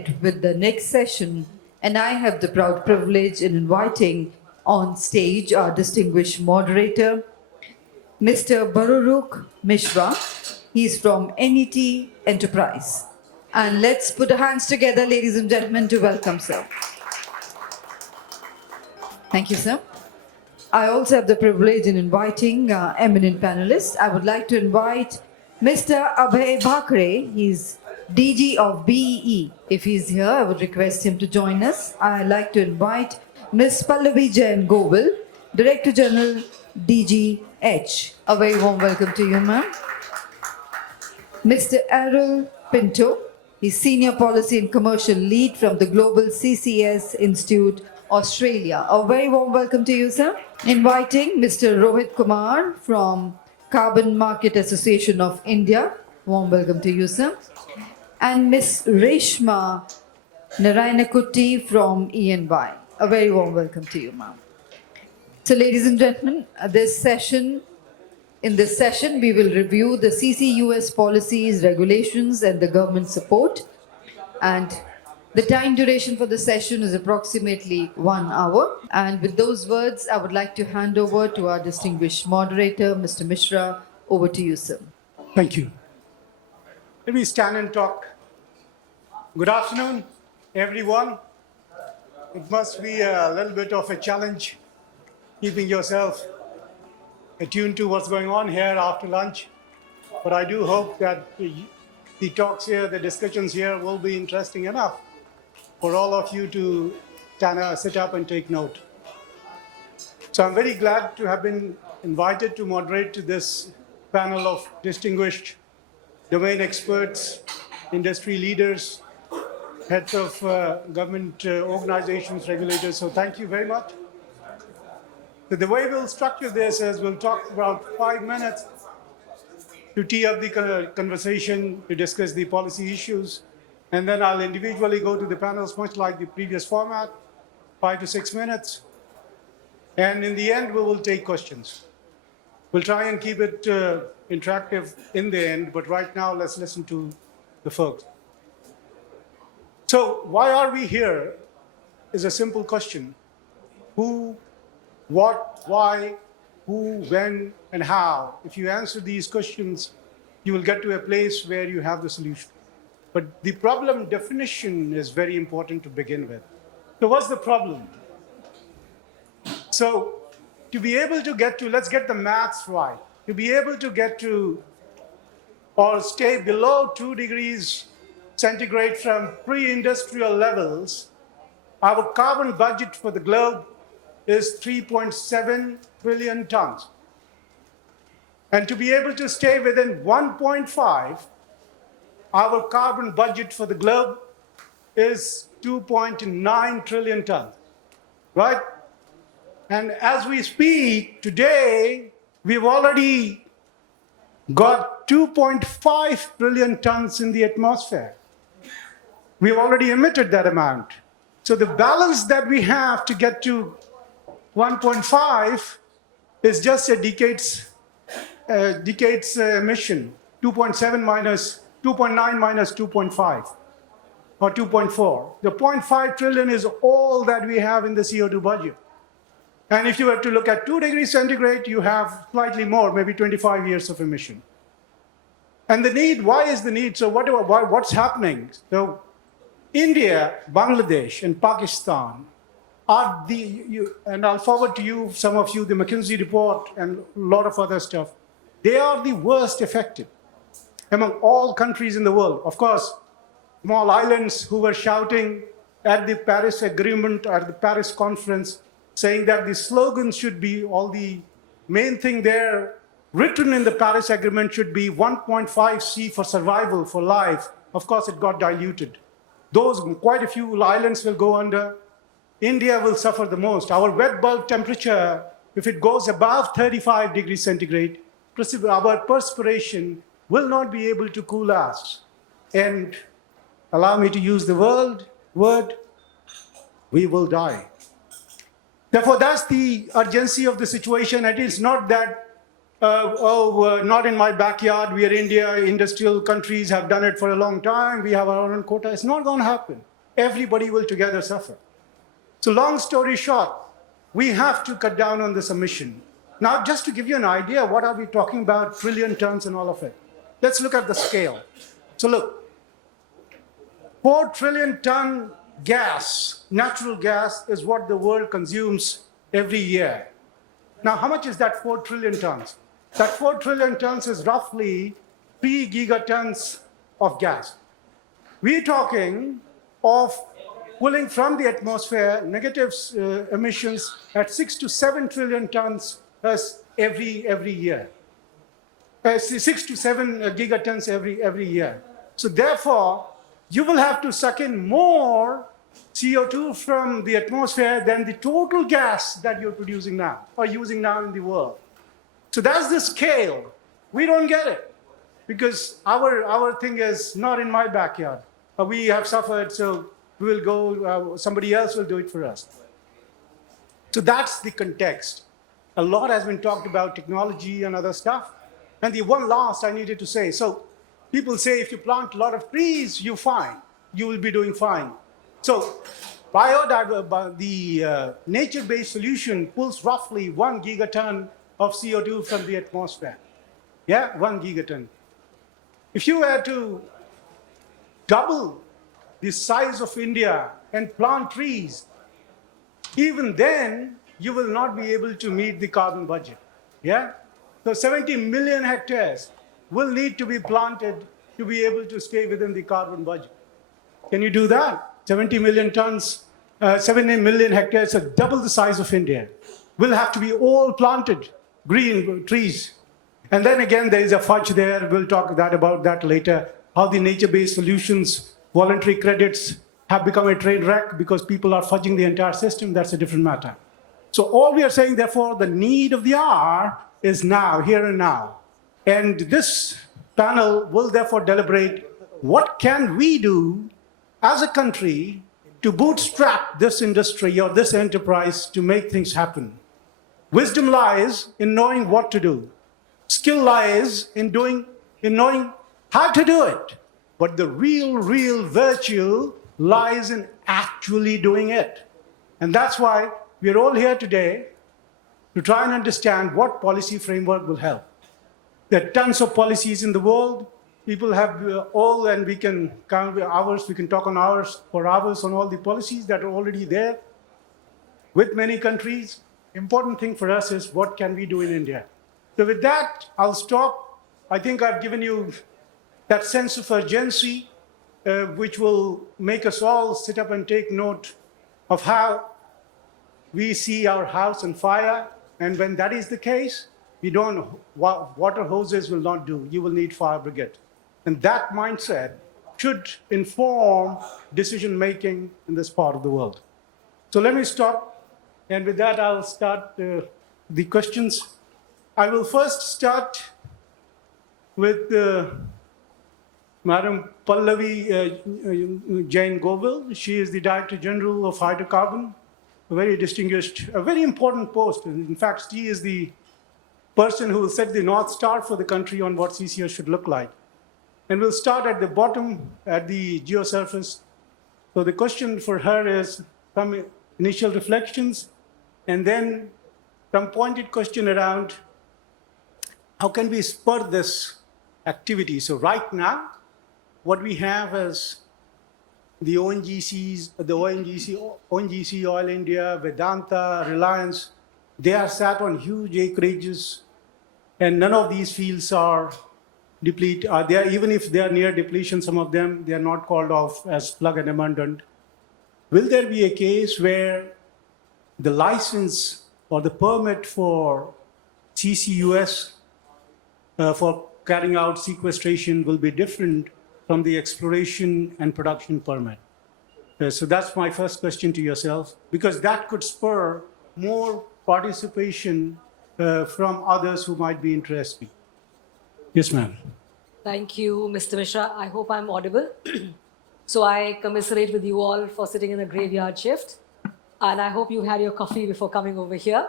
ahead with the next session, and I have the proud privilege in inviting on stage our distinguished moderator, Mr. Baruruk Mishra. He's from NET Enterprise. And let's put our hands together, ladies and gentlemen, to welcome sir. Thank you, sir. I also have the privilege in inviting eminent panelists. I would like to invite Mr. Abhay Bhakre. He's DG of BEE. If he's here, I would request him to join us. I'd like to invite Ms. Pallavi Jain Govil, Director General DGH. A very warm welcome to you, ma'am. Mr. Errol Pinto. He's Senior Policy and Commercial Lead from the Global CCUS Institute, Australia. A very warm welcome to you, sir. Inviting Mr. Rohit Kumar from Carbon Market Association of India. Warm welcome to you, sir. And Ms. Reshma Narayanakutty from ENY. A very warm welcome to you, ma'am. So, ladies and gentlemen, in this session, we will review the CCUS policies, regulations, and the government support. And the time duration for the session is approximately 1 hour. And with those words, I would like to hand over to our distinguished moderator, Mr. Mishra. Over to you, sir. Thank you. Let me stand and talk. Good afternoon, everyone. It must be a little bit of a challenge keeping yourself attuned to what's going on here after lunch. But I do hope that the talks here, the discussions here will be interesting enough for all of you to sit up and take note. So I'm very glad to have been invited to moderate to this panel of distinguished domain experts, industry leaders, heads of government organizations, regulators. So thank you very much. So the way we'll structure this is we'll talk about 5 minutes to tee up the conversation, to discuss the policy issues, and then I'll individually go to the panels, much like the previous format, 5 to 6 minutes. And in the end, we will take questions. We'll try and keep it interactive in the end, but right now, let's listen to the folks. So why are we here is a simple question. Who, what, why, who, when, and how. If you answer these questions, you will get to a place where you have the solution. But the problem definition is very important to begin with. So what's the problem? So to be able to get to, let's get the maths right, to be able to get to or stay below 2 degrees centigrade from pre-industrial levels, our carbon budget for the globe is 3.7 trillion tons. And to be able to stay within 1.5, our carbon budget for the globe is 2.9 trillion tons, right? And as we speak today, we've already got 2.5 trillion tons in the atmosphere. We've already emitted that amount. So the balance that we have to get to 1.5 is just a decade's emission, 2.7 minus 2.9 minus 2.5 or 2.4. The 0.5 trillion is all that we have in the CO2 budget. And if you were to look at 2 degrees centigrade, you have slightly more, maybe 25 years of emission. And the need, why is the need? So what's happening? So India, Bangladesh, and Pakistan are and I'll forward to you, some of you, the McKinsey report and a lot of other stuff. They are the worst affected among all countries in the world. Of course, small islands who were shouting at the Paris Agreement, at the Paris conference, saying that the slogan should be, all the main thing there written in the Paris Agreement should be 1.5 C for survival, for life. Of course, it got diluted. Quite a few islands will go under. India will suffer the most. Our wet bulb temperature, if it goes above 35 degrees centigrade, our perspiration will not be able to cool us. And allow me to use the word, we will die. Therefore, that's the urgency of the situation. It is not that, not in my backyard, we are India, industrial countries have done it for a long time, we have our own quota. It's not going to happen. everybody will together suffer. So long story short, we have to cut down on this emission. Now, just to give you an idea, what are we talking about, trillion tons and all of it? Let's look at the scale. So look, 4 trillion ton gas, natural gas, is what the world consumes every year. Now, how much is that 4 trillion tons? That 4 trillion tons is roughly 3 gigatons of gas. We're talking of pulling from the atmosphere negative emissions at 6 to 7 trillion tons every year. 6 to 7 gigatons every year. So therefore, you will have to suck in more CO2 from the atmosphere than the total gas that you're producing now or using now in the world. So that's the scale. We don't get it because our thing is not in my backyard. We have suffered, so we will go, somebody else will do it for us. So that's the context. A lot has been talked about technology and other stuff. And the one last I needed to say, so people say if you plant a lot of trees, you're fine. You will be doing fine. So the nature-based solution pulls roughly 1 gigaton of CO2 from the atmosphere. Yeah, 1 gigaton. If you were to double the size of India and plant trees, even then you will not be able to meet the carbon budget. Yeah? So 70 million hectares will need to be planted to be able to stay within the carbon budget. Can you do that? 70 million tons, 70 million hectares, are double the size of India. Will have to be all planted, green trees. And then again, there is a fudge there. We'll talk about that later. How the nature-based solutions, voluntary credits have become a train wreck because people are fudging the entire system. That's a different matter. So all we are saying, therefore, the need of the hour is now, here and now. And this panel will therefore deliberate what can we do as a country to bootstrap this industry or this enterprise to make things happen. Wisdom lies in knowing what to do. Skill lies in knowing how to do it. But the real virtue lies in actually doing it. And that's why we're all here today to try and understand what policy framework will help. There are tons of policies in the world. People have all, and we can count hours, we can talk on hours for hours on all the policies that are already there with many countries. Important thing for us is what can we do in India? So with that, I'll stop. I think I've given you that sense of urgency, which will make us all sit up and take note of how we see our house on fire. And when that is the case, water hoses will not do. You will need fire brigade. And that mindset should inform decision-making in this part of the world. So let me stop. And with that, I'll start the questions. I will first start with Madam Pallavi Jain Govil. She is the Director General of Hydrocarbon, a very distinguished, a very important post. In fact, she is the person who will set the North Star for the country on what CCUS should look like. And we'll start at the bottom, at the geosurface. So the question for her is some initial reflections, and then some pointed question around how can we spur this activity. So right now, what we have is the ONGCs, ONGC, Oil India, Vedanta, Reliance, they are sat on huge acreages, and none of these fields are depleted. Even if they are near depletion, some of them, they are not called off as plug and abandoned. Will there be a case where the license or the permit for CCUS for carrying out sequestration will be different from the exploration and production permit? So that's my first question to yourself, because that could spur more participation from others who might be interested. Yes, ma'am. Thank you, Mr. Mishra. I hope I'm audible. So I commiserate with you all for sitting in a graveyard shift. And I hope you had your coffee before coming over here.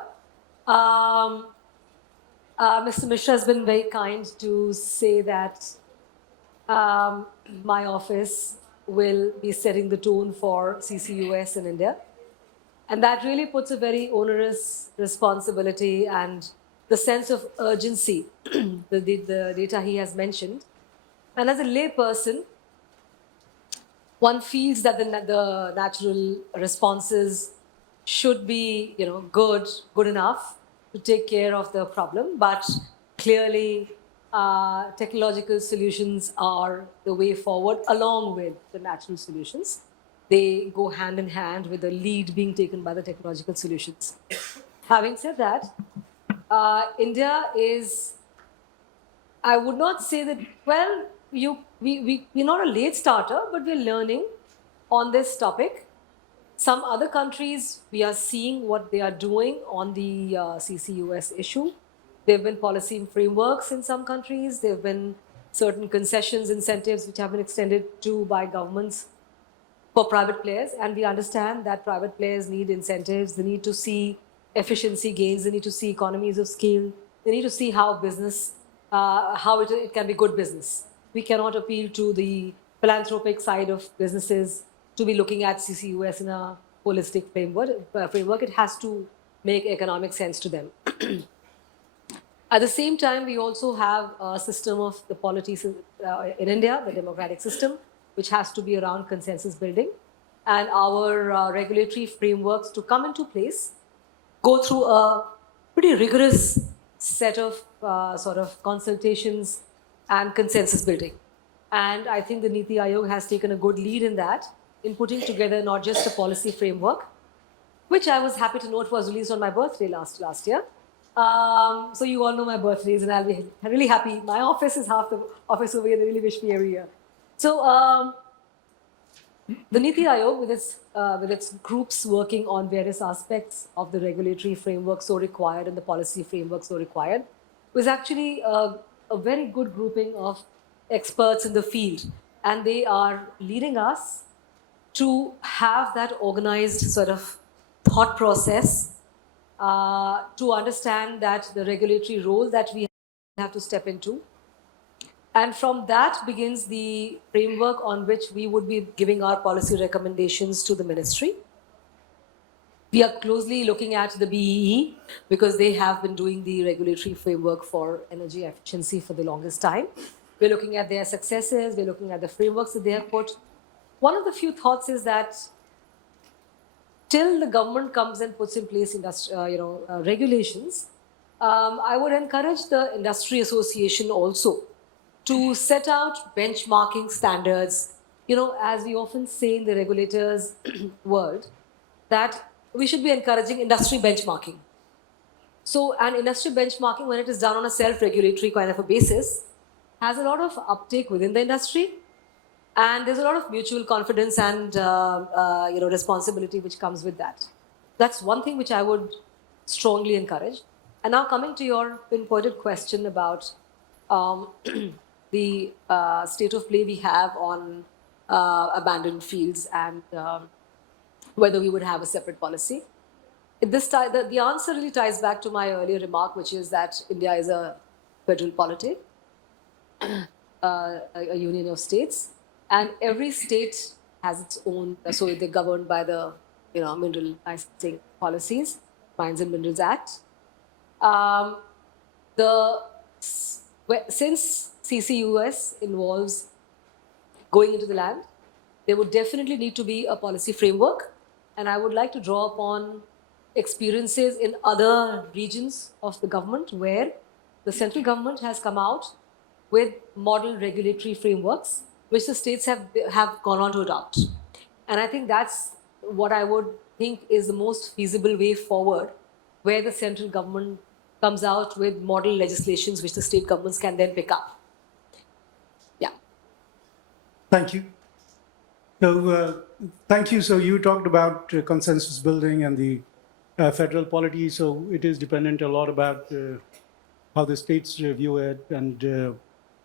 Mr. Mishra has been very kind to say that my office will be setting the tone for CCUS in India. And that really puts a very onerous responsibility and the sense of urgency, the data he has mentioned. And as a layperson, one feels that the natural responses should be, good enough to take care of the problem. But clearly, technological solutions are the way forward along with the natural solutions. They go hand in hand with the lead being taken by the technological solutions. Having said that, India is, I would not say that, well, we're not a late starter, but we're learning on this topic. Some other countries, we are seeing what they are doing on the CCUS issue. There have been policy frameworks in some countries. There have been certain concessions, incentives, which have been extended to by governments for private players. And we understand that private players need incentives. They need to see efficiency gains. They need to see economies of scale. They need to see how business, how it can be good business. We cannot appeal to the philanthropic side of businesses to be looking at CCUS in a holistic framework. It has to make economic sense to them. At the same time, we also have a system of the polities in India, the democratic system, which has to be around consensus building. And our regulatory frameworks to come into place go through a pretty rigorous set of sort of consultations and consensus building. And I think the Niti Aayog has taken a good lead in that, in putting together not just a policy framework, which I was happy to note was released on my birthday last year. So you all know my birthdays, and I'll be really happy. My office is half the office over here. They really wish me every year. So the Niti Aayog, with its groups working on various aspects of the regulatory framework so required and the policy framework so required, was actually a very good grouping of experts in the field, and they are leading us to have that organized sort of thought process to understand that the regulatory role that we have to step into. And from that begins the framework on which we would be giving our policy recommendations to the ministry. We are closely looking at the BEE because they have been doing the regulatory framework for energy efficiency for the longest time. We're looking at their successes, we're looking at the frameworks that they have put. One of the few thoughts is that till the government comes and puts in place regulations, I would encourage the industry association also to set out benchmarking standards. As we often say in the regulators' world, that we should be encouraging industry benchmarking. So, an industry benchmarking, when it is done on a self-regulatory kind of a basis, has a lot of uptake within the industry, and there's a lot of mutual confidence and responsibility which comes with that. That's one thing which I would strongly encourage. And now coming to your pinpointed question about the state of play we have on abandoned fields and whether we would have a separate policy. The answer really ties back to my earlier remark, which is that India is a federal polity, a union of states, and every state has its own, so they're governed by the mineral licensing policies, Mines and Minerals Act. Since CCUS involves going into the land, there would definitely need to be a policy framework. And I would like to draw upon experiences in other regions of the government where the central government has come out with model regulatory frameworks, which the states have gone on to adopt. And I think that's what I would think is the most feasible way forward, where the central government comes out with model legislations which the state governments can then pick up. Yeah. Thank you. So, thank you. So you talked about consensus building and the federal polity. So it is dependent a lot about how the states view it, and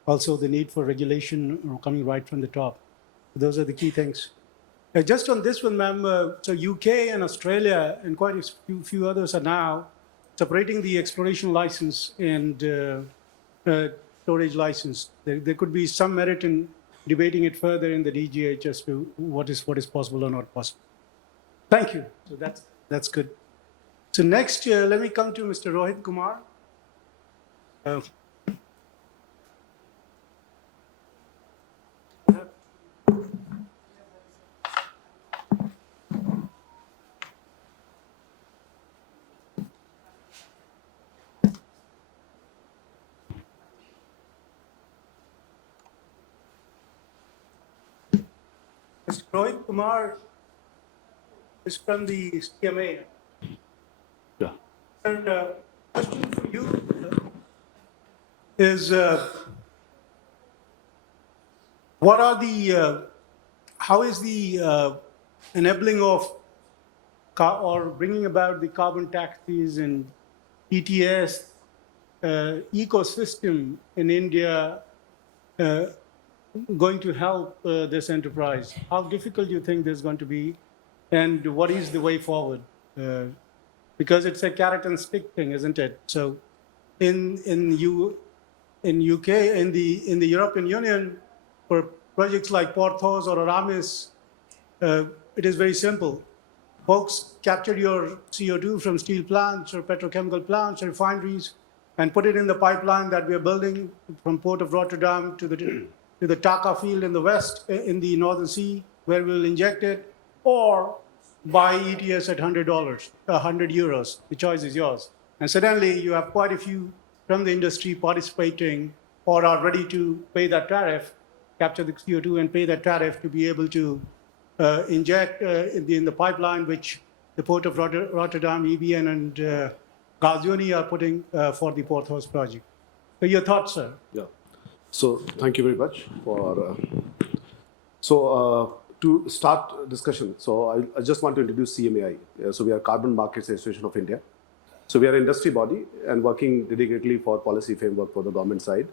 also the need for regulation coming right from the top. Those are the key things. Just on this one, ma'am, so UK and Australia and quite a few others are now separating the exploration license and storage license. There could be some merit in debating it further in the DGH as to what is possible or not possible. Thank you. So that's good. So next, let me come to Mr. Rohit Kumar. Mr. Rohit Kumar is from the CMA. Yeah. And question for you is, what are the, how is the enabling of or bringing about the carbon taxes and ETS ecosystem in India going to help this enterprise? How difficult do you think this is going to be, and what is the way forward? Because it's a carrot and stick thing, isn't it? So, in UK, in the European Union, for projects like Porthos or Aramis, it is very simple. Folks, capture your CO2 from steel plants or petrochemical plants or refineries and put it in the pipeline that we are building from Port of Rotterdam to the Taka field in the west, in the Northern Sea, where we'll inject it, or buy ETS at $100, 100 euros. The choice is yours. And suddenly you have quite a few from the industry participating or are ready to pay that tariff, capture the CO2 and pay that tariff to be able to inject in the pipeline, which the Port of Rotterdam, EBN, and Gazioni are putting for the Porthos project. So your thoughts, sir? Yeah. So thank you very much for. To start discussion, so I just want to introduce CMAI. So we are Carbon Markets Association of India. So we are an industry body and working dedicatedly for policy framework for the government side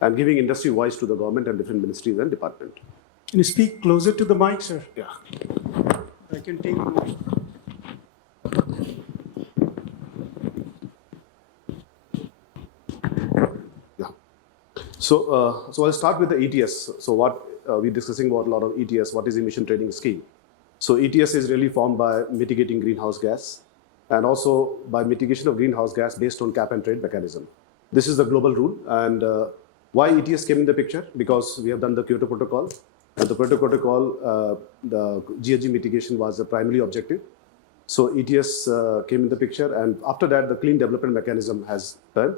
and giving industry voice to the government and different ministries and department. Can you speak closer to the mic, sir? Yeah. I can take. Yeah. So I'll start with the ETS. So what we're discussing about a lot of ETS. What is emission trading scheme? So ETS is really formed by mitigating greenhouse gas and also by mitigation of greenhouse gas based on cap and trade mechanism. This is the global rule. And why ETS came in the picture? Because we have done the Kyoto Protocol. And the Kyoto Protocol, the GHG mitigation was the primary objective. So ETS came in the picture. And after that, the clean development mechanism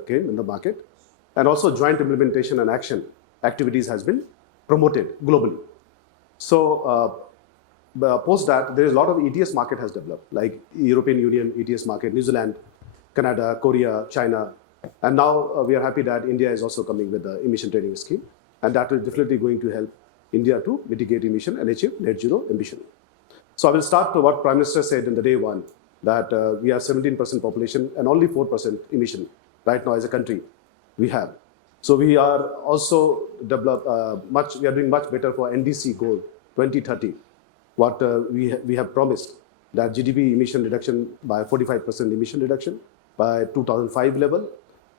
came in the market. And also joint implementation and action activities has been promoted globally. So post that, there is a lot of ETS market has developed, like European Union ETS market, New Zealand, Canada, Korea, China. And now we are happy that India is also coming with the emission trading scheme. And that is definitely going to help India to mitigate emission and achieve net zero emission. So I will start to what Prime Minister said in the day one, that we are 17% population and only 4% emission right now as a country we have. So we are also we are doing much better for NDC goal 2030. What we have promised that GDP emission reduction by 45% emission reduction by 2005 level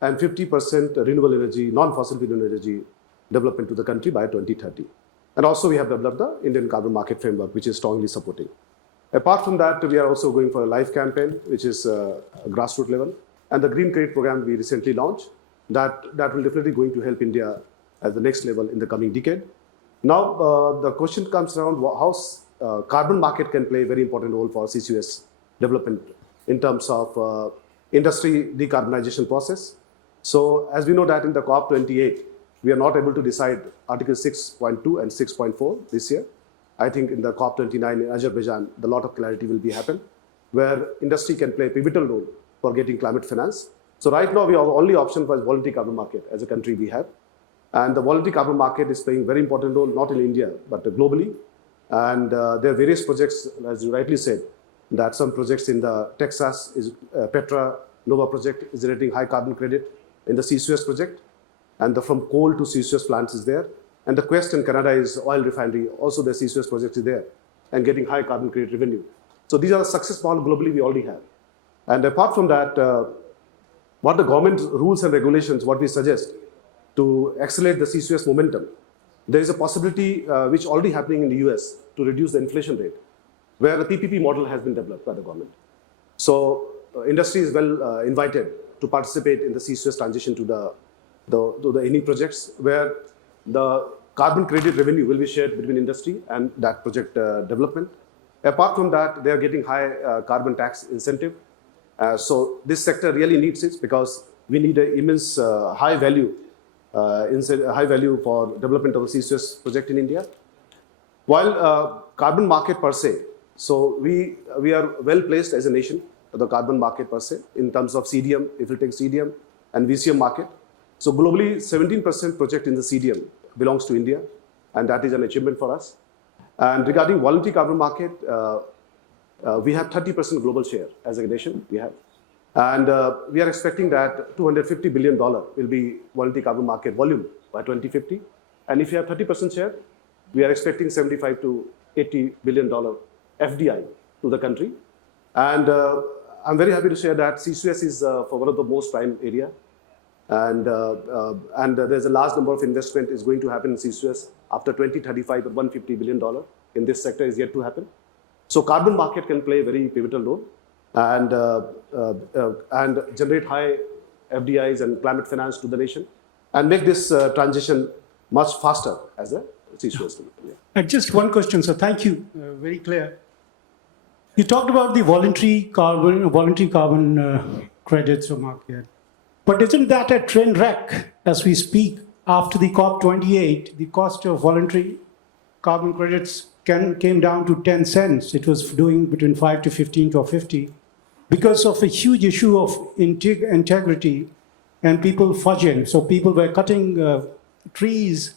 and 50% renewable energy, non-fossil fuel energy development to the country by 2030. And also we have developed the Indian carbon market framework, which is strongly supporting. Apart from that, we are also going for a live campaign, which is a grassroots level. And the Green Credit Program we recently launched, that will definitely going to help India at the next level in the coming decade. Now, the question comes around how carbon market can play a very important role for CCUS development in terms of industry decarbonization process. So as we know that in the COP28, we are not able to decide Article 6.2 and 6.4 this year. I think in the COP29 in Azerbaijan, a lot of clarity will be happen, where industry can play a pivotal role for getting climate finance. So right now, we have only option for voluntary carbon market as a country we have. And the voluntary carbon market is playing a very important role, not in India, but globally. And there are various projects, as you rightly said, that some projects in the Texas, Petra Nova project is generating high carbon credit in the CCUS project. And from coal to CCUS plants is there. And the Quest in Canada is oil refinery. Also the CCUS project is there and getting high carbon credit revenue. So these are the success model globally we already have. And apart from that, what the government rules and regulations, what we suggest to accelerate the CCUS momentum. there is a possibility which already happening in the US to reduce the inflation rate, where a PPP model has been developed by the government. So industry is well invited to participate in the CCUS transition to the any projects where the carbon credit revenue will be shared between industry and that project development. Apart from that, they are getting high carbon tax incentive. So this sector really needs it because we need an immense high value for development of a CCUS project in India. While carbon market per se, so we are well placed as a nation for the carbon market per se in terms of CDM, if you take CDM and VCM market. So globally, 17% project in the CDM belongs to India, and that is an achievement for us. And regarding voluntary carbon market, we have 30% global share as a nation, we have. And we are expecting that $250 billion will be voluntary carbon market volume by 2050. And if you have 30% share, we are expecting $75 to $80 billion FDI to the country. And I'm very happy to share that CCUS is for one of the most prime area. And there's a large number of investment is going to happen in CCUS after 2035, but $150 billion in this sector is yet to happen. So carbon market can play a very pivotal role and generate high FDIs and climate finance to the nation and make this transition much faster as a CCUS. Yeah. Just one question, sir. Thank you. Very clear. You talked about the voluntary carbon credits or market. But isn't that a train wreck as we speak? After the COP28, the cost of voluntary carbon credits came down to 10 cents. It was doing between 5 to 15 to 50 because of a huge issue of integrity and people fudging. So people were cutting trees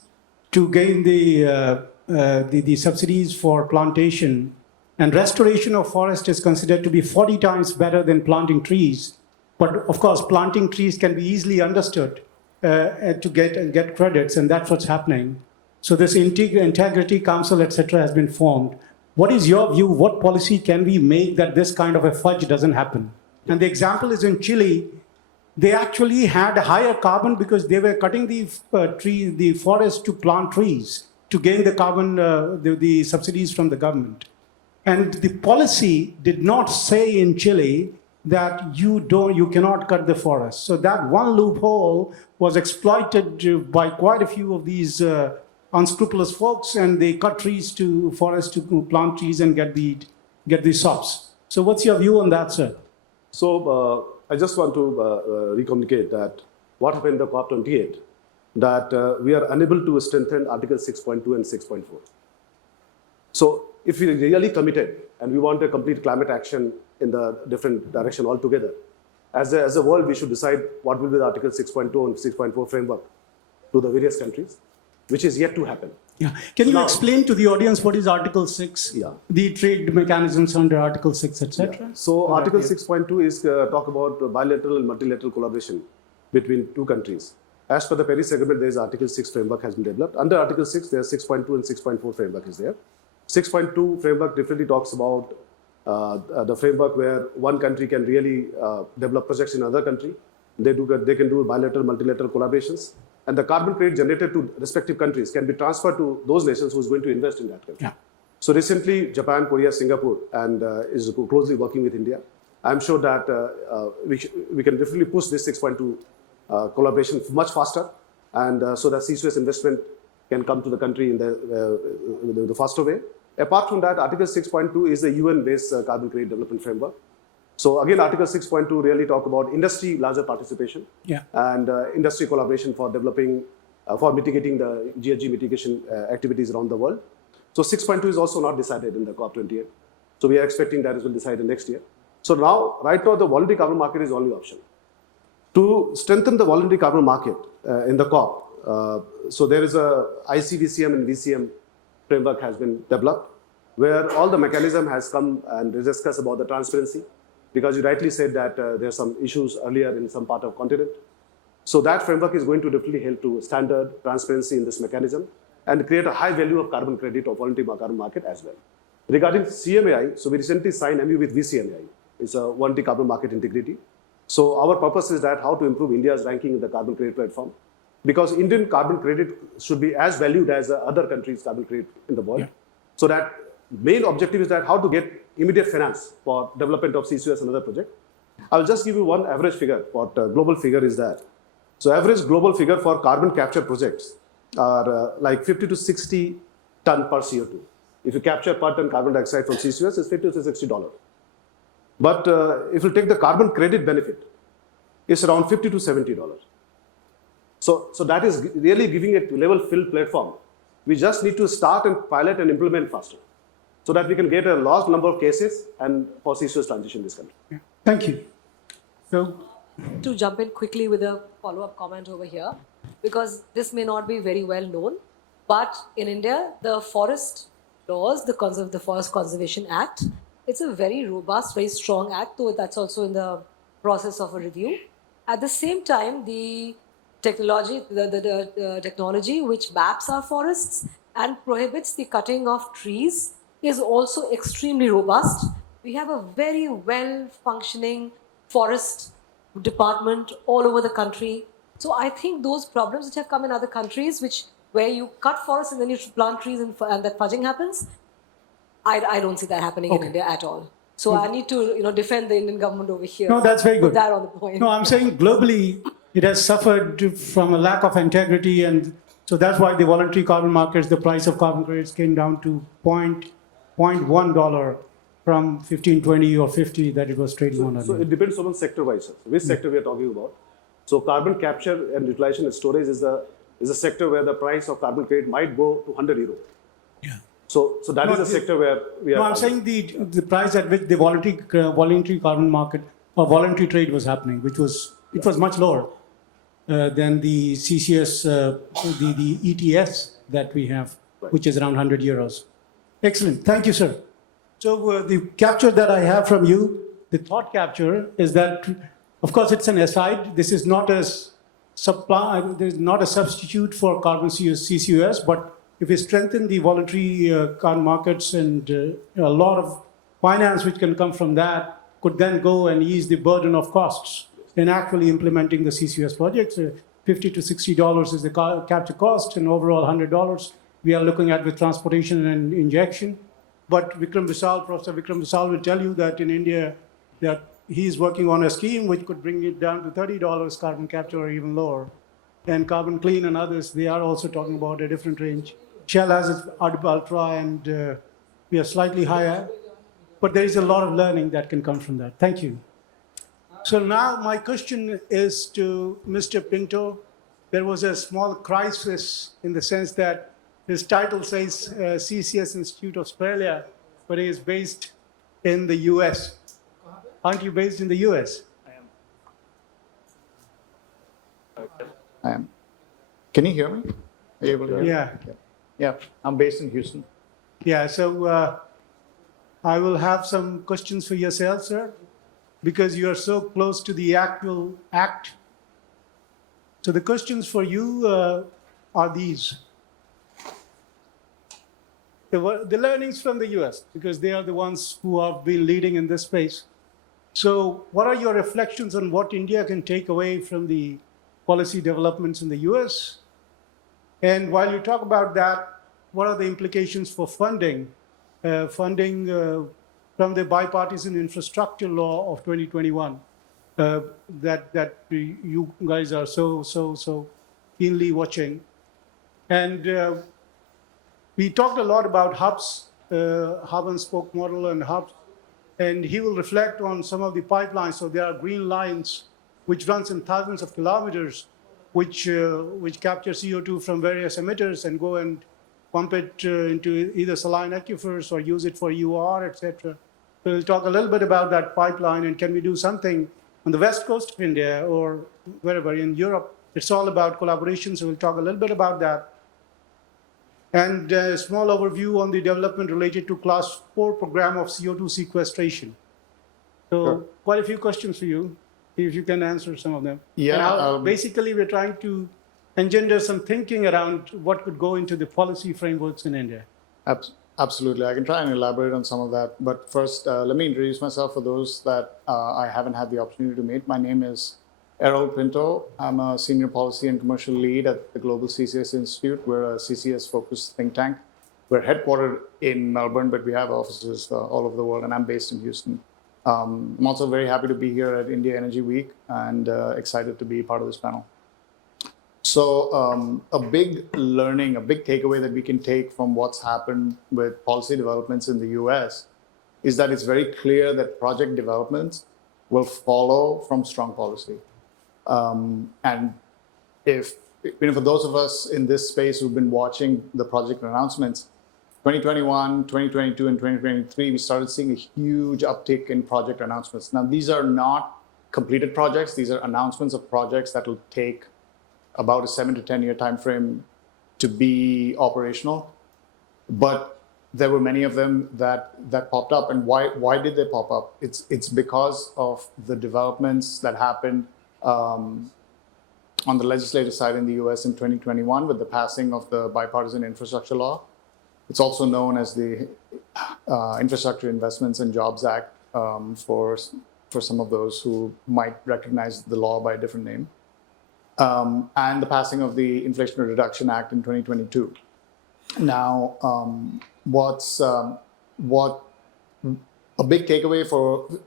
to gain the subsidies for plantation. And restoration of forest is considered to be 40 times better than planting trees. But of course, planting trees can be easily understood to get credits, and that's what's happening. So this integrity council, etc., has been formed. What is your view? What policy can we make that this kind of a fudge doesn't happen? And the example is in Chile. They actually had higher carbon because they were cutting the forest to plant trees to gain the carbon, the subsidies from the government. And the policy did not say in Chile that you cannot cut the forest. So that one loophole was exploited by quite a few of these unscrupulous folks, and they cut forests to plant trees and get the subs. So what's your view on that, sir? So I just want to recommunicate that what happened in the COP28, that we are unable to strengthen Article 6.2 and 6.4. So if we really committed and we want a complete climate action in the different direction altogether, as a world, we should decide what will be the Article 6.2 and 6.4 framework to the various countries, which is yet to happen. Yeah. Can you explain to the audience what is Article 6? Yeah. The trade mechanisms under Article 6, etc. Yeah. So Article 6.2 is talk about bilateral and multilateral collaboration between two countries. As per the Paris Agreement, there is Article 6 framework has been developed. Under Article 6, there is 6.2 and 6.4 framework is there. 6.2 framework definitely talks about the framework where one country can really develop projects in another country. They can do bilateral, multilateral collaborations. And the carbon credit generated to respective countries can be transferred to those nations who's going to invest in that country. Yeah. So recently, Japan, Korea, Singapore, and is closely working with India. I'm sure that we can definitely push this 6.2 collaboration much faster, and so that CCUS investment can come to the country in the faster way. Apart from that, Article 6.2 is the UN-based carbon credit development framework. So again, Article 6.2 really talk about industry larger participation, yeah, and industry collaboration for developing, for mitigating the GHG mitigation activities around the world. So 6.2 is also not decided in the COP28. So we are expecting that it will be decided next year. So now, right now, the voluntary carbon market is the only option. To strengthen the voluntary carbon market in the COP, so there is a ICVCM and VCM framework has been developed, where all the mechanism has come and discussed about the transparency, because you rightly said that there are some issues earlier in some part of continent. So that framework is going to definitely help to standard transparency in this mechanism and create a high value of carbon credit of voluntary carbon market as well. Regarding CMAI, so we recently signed MU with VCMAI. It's a voluntary carbon market integrity. So our purpose is that how to improve India's ranking in the carbon credit platform. because Indian carbon credit should be as valued as the other countries' carbon credit in the world. So that main objective is that how to get immediate finance for development of CCUS and other project. I'll just give you one average figure. What global figure is that? So average global figure for carbon capture projects are like 50 to 60 ton per CO2. If you capture per ton carbon dioxide from CCUS, it's $50 to $60. But if you take the carbon credit benefit, it's around $50 to $70. So that is really giving a level field platform. We just need to start and pilot and implement faster so that we can get a large number of cases and for CCUS transition in this country. Yeah. Thank you. So, To jump in quickly with a follow-up comment over here, because this may not be very well known, but in India, the forest laws, the Forest Conservation Act, it's a very robust, very strong act, though that's also in the process of a review. At the same time, the technology which maps our forests and prohibits the cutting of trees is also extremely robust. We have a very well-functioning forest department all over the country. So I think those problems which have come in other countries, where you cut forests and then you plant trees and that fudging happens, I don't see that happening in India at all. So I need to defend the Indian government over here. no, that's very good. Put that on the point. No, I'm saying globally, it has suffered from a lack of integrity, and so that's why the voluntary carbon markets, the price of carbon credits came down to $0.1 from 15, 20, or 50 that it was trading on. So it depends on sector-wise, which sector we are talking about. So carbon capture and utilization and storage is a sector where the price of carbon credit might go to €100. Yeah. So that is a sector where we are. No, I'm saying the price at which the voluntary carbon market or voluntary trade was happening, it was much lower than the CCS, the ETS that we have, which is around €100. Excellent, thank you, sir. So the capture that I have from you, the thought capture is that, of course, it's an aside. This is not a substitute for carbon CCUS, but if we strengthen the voluntary carbon markets and a lot of finance which can come from that could then go and ease the burden of costs in actually implementing the CCUS projects. $50 to $60 is the capture cost, and overall $100 we are looking at with transportation and injection. But Professor Vikram Visal will tell you that in India, that he's working on a scheme which could bring it down to $30 carbon capture or even lower. And Carbon Clean and others, they are also talking about a different range. Shell has its Ultra, and we are slightly higher. But there is a lot of learning that can come from that. Thank you. So now my question is to Mr. Pinto. There was a small crisis in the sense that his title says CCS Institute of Australia, but he is based in the US. Aren't you based in the US? I am. Can you hear me? Are you able to hear me? Yeah. Yeah, I'm based in Houston. Yeah, so I will have some questions for yourself, sir, because you are so close to the actual act. So the questions for you are these. The learnings from the US, because they are the ones who have been leading in this space. So what are your reflections on what India can take away from the policy developments in the US? And while you talk about that, what are the implications for funding? Funding from the bipartisan infrastructure law of 2021 that you guys are so keenly watching. And we talked a lot about hubs, hub and spoke model and hubs, and he will reflect on some of the pipelines. So there are green lines which runs in thousands of kilometers, which capture CO2 from various emitters and go and pump it into either saline aquifers or use it for EOR, etc. So we'll talk a little bit about that pipeline, and can we do something on the west coast of India or wherever in Europe? It's all about collaboration, so we'll talk a little bit about that. And a small overview on the development related to Class 4 program of CO2 sequestration. So Sure. quite a few questions for you, if you can answer some of them. Yeah, And basically, we're trying to engender some thinking around what could go into the policy frameworks in India. Absolutely. I can try and elaborate on some of that. But first, let me introduce myself for those that I haven't had the opportunity to meet. My name is Errol Pinto. I'm a senior policy and commercial lead at the Global CCS Institute. We're a CCS-focused think tank. We're headquartered in Melbourne, but we have offices all over the world, and I'm based in Houston. I'm also very happy to be here at India Energy Week and excited to be part of this panel. So a big learning, a big takeaway that we can take from what's happened with policy developments in the US is that it's very clear that project developments will follow from strong policy. And if, for those of us in this space who've been watching the project announcements, 2021, 2022, and 2023, we started seeing a huge uptick in project announcements. Now, these are not completed projects. These are announcements of projects that will take about a 7 to 10 year time frame to be operational. But there were many of them that popped up. And why did they pop up? It's because of the developments that happened on the legislative side in the US in 2021 with the passing of the bipartisan infrastructure law. It's also known as the Infrastructure Investments and Jobs Act for some of those who might recognize the law by a different name. And the passing of the Inflation Reduction Act in 2022. Now, what a big takeaway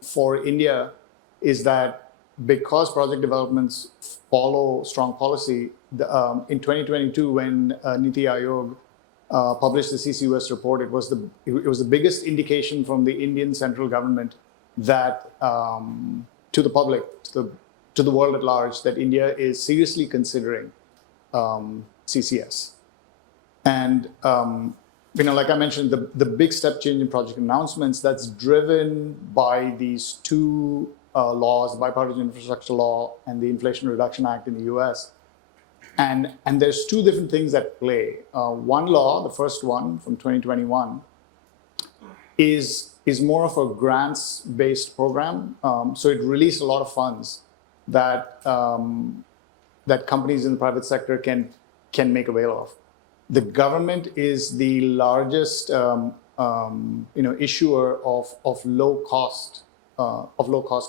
for India is that because project developments follow strong policy, in 2022, when Niti Aayog published the CCUS report, it was the biggest indication from the Indian central government that to the public, to the world at large, that India is seriously considering CCS. And like I mentioned, the big step change in project announcements that's driven by these two laws, the Bipartisan Infrastructure Law and the Inflation Reduction Act in the US. And there's two different things at play. One law, the first one from 2021, is more of a grants-based program. So it released a lot of funds that companies in the private sector can make avail of. The government is the largest issuer of low cost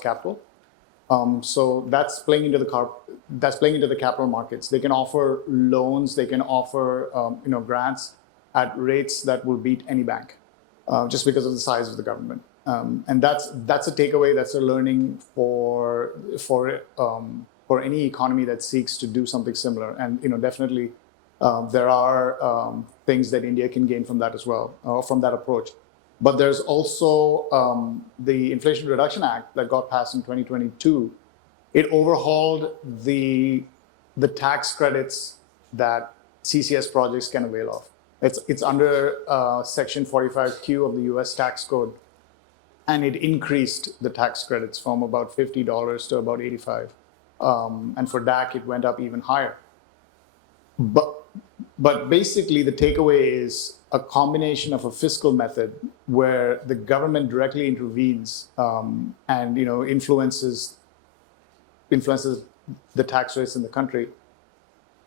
capital. So that's playing into the capital markets. They can offer loans, they can offer grants at rates that will beat any bank, just because of the size of the government. And that's a takeaway. That's a learning for any economy that seeks to do something similar. And definitely there are things that India can gain from that as well, from that approach. But there's also the Inflation Reduction Act that got passed in 2022. It overhauled the tax credits that CCS projects can avail of. It's under Section 45Q of the US tax code. And it increased the tax credits from about $50 to about $85. And for DAC, it went up even higher. But basically, the takeaway is a combination of a fiscal method where the government directly intervenes and influences the tax rates in the country,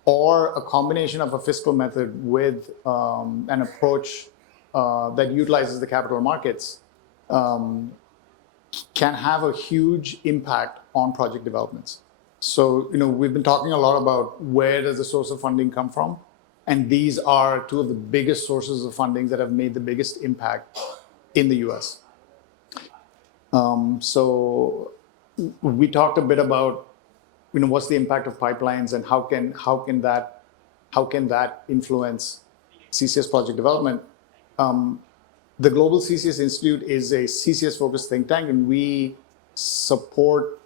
or a combination of a fiscal method with an approach that utilizes the capital markets can have a huge impact on project developments. So, we've been talking a lot about where does the source of funding come from? And these are two of the biggest sources of funding that have made the biggest impact in the US. So we talked a bit about, what's the impact of pipelines and how can that influence CCS project development? The Global CCS Institute is a CCS-focused think tank, and we support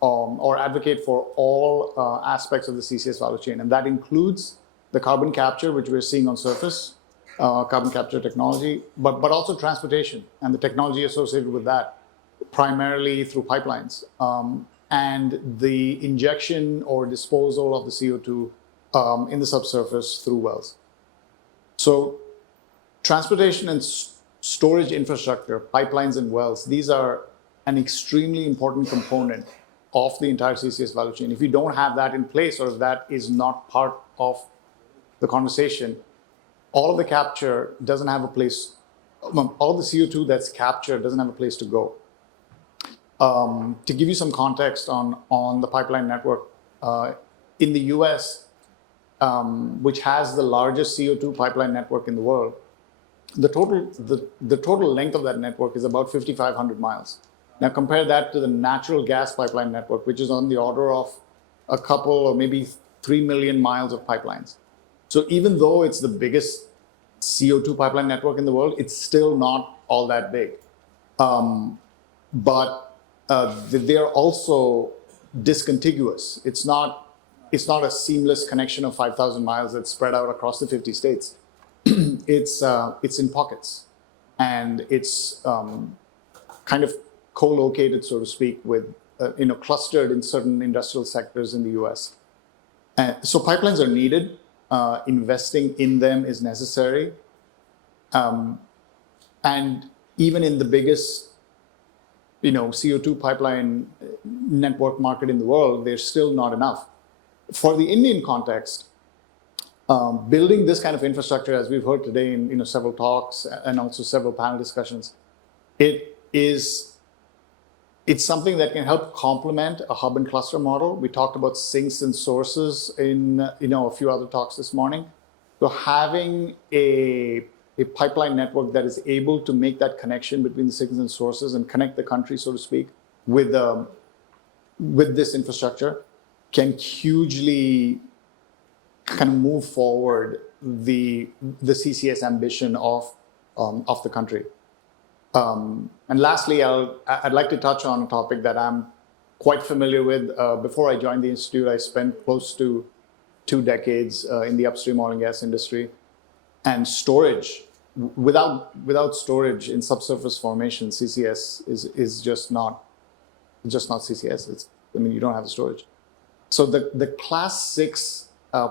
or advocate for all aspects of the CCS value chain, and that includes the carbon capture, which we're seeing on surface, carbon capture technology, but also transportation and the technology associated with that, primarily through pipelines, and the injection or disposal of the CO2 in the subsurface through wells. So transportation and storage infrastructure, pipelines and wells, these are an extremely important component of the entire CCS value chain. If you don't have that in place, or if that is not part of the conversation, all of the capture doesn't have a place, all the CO2 that's captured doesn't have a place to go. To give you some context on the pipeline network, in the US, which has the largest CO2 pipeline network in the world, the total length of that network is about 5,500 miles. Now compare that to the natural gas pipeline network, which is on the order of a couple or maybe 3 million miles of pipelines. So even though it's the biggest CO2 pipeline network in the world, it's still not all that big. But they're also discontiguous. It's not a seamless connection of 5,000 miles that's spread out across the 50 states. It's in pockets, and it's kind of co-located, so to speak, with clustered in certain industrial sectors in the U.S. So pipelines are needed. Investing in them is necessary, and even in the biggest CO2 pipeline network market in the world, there's still not enough. For the Indian context, building this kind of infrastructure, as we've heard today in several talks and also several panel discussions, it's something that can help complement a hub and cluster model. We talked about sinks and sources in a few other talks this morning. So having a pipeline network that is able to make that connection between the sinks and sources and connect the country, so to speak, with this infrastructure can hugely kind of move forward the CCS ambition of the country. And lastly, I'd like to touch on a topic that I'm quite familiar with. Before I joined the Institute, I spent close to 2 decades in the upstream oil and gas industry. And storage, without storage in subsurface formation, CCS is just not CCS. You don't have the storage. So the Class 6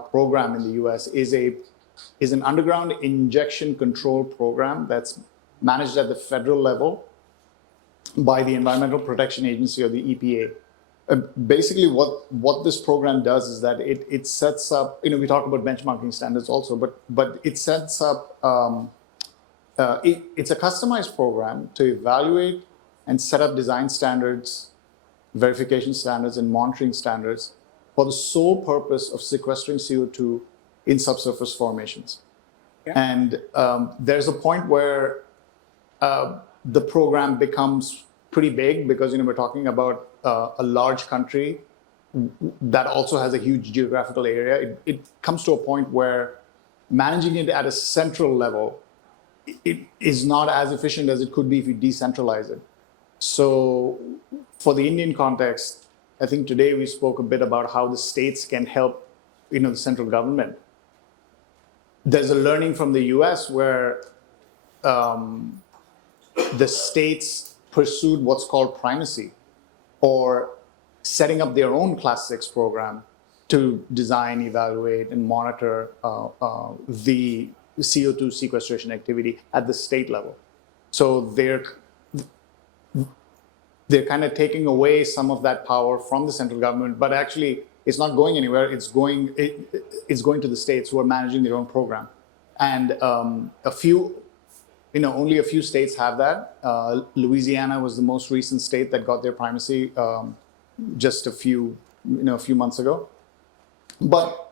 program in the US is an underground injection control program that's managed at the federal level by the Environmental Protection Agency, or the EPA. Basically, what this program does is that it sets up, we talk about benchmarking standards also, but it sets up, it's a customized program to evaluate and set up design standards, verification standards, and monitoring standards for the sole purpose of sequestering CO2 in subsurface formations. Yeah. And there's a point where the program becomes pretty big, because we're talking about a large country that also has a huge geographical area. It comes to a point where managing it at a central level, it is not as efficient as it could be if you decentralize it. So for the Indian context, I think today we spoke a bit about how the states can help the central government. There's a learning from the US where the states pursued what's called primacy, or setting up their own Class 6 program to design, evaluate, and monitor the CO2 sequestration activity at the state level. So they're kind of taking away some of that power from the central government, but actually it's not going anywhere. It's going to the states who are managing their own program. And only a few states have that. Louisiana was the most recent state that got their primacy just a few months ago. But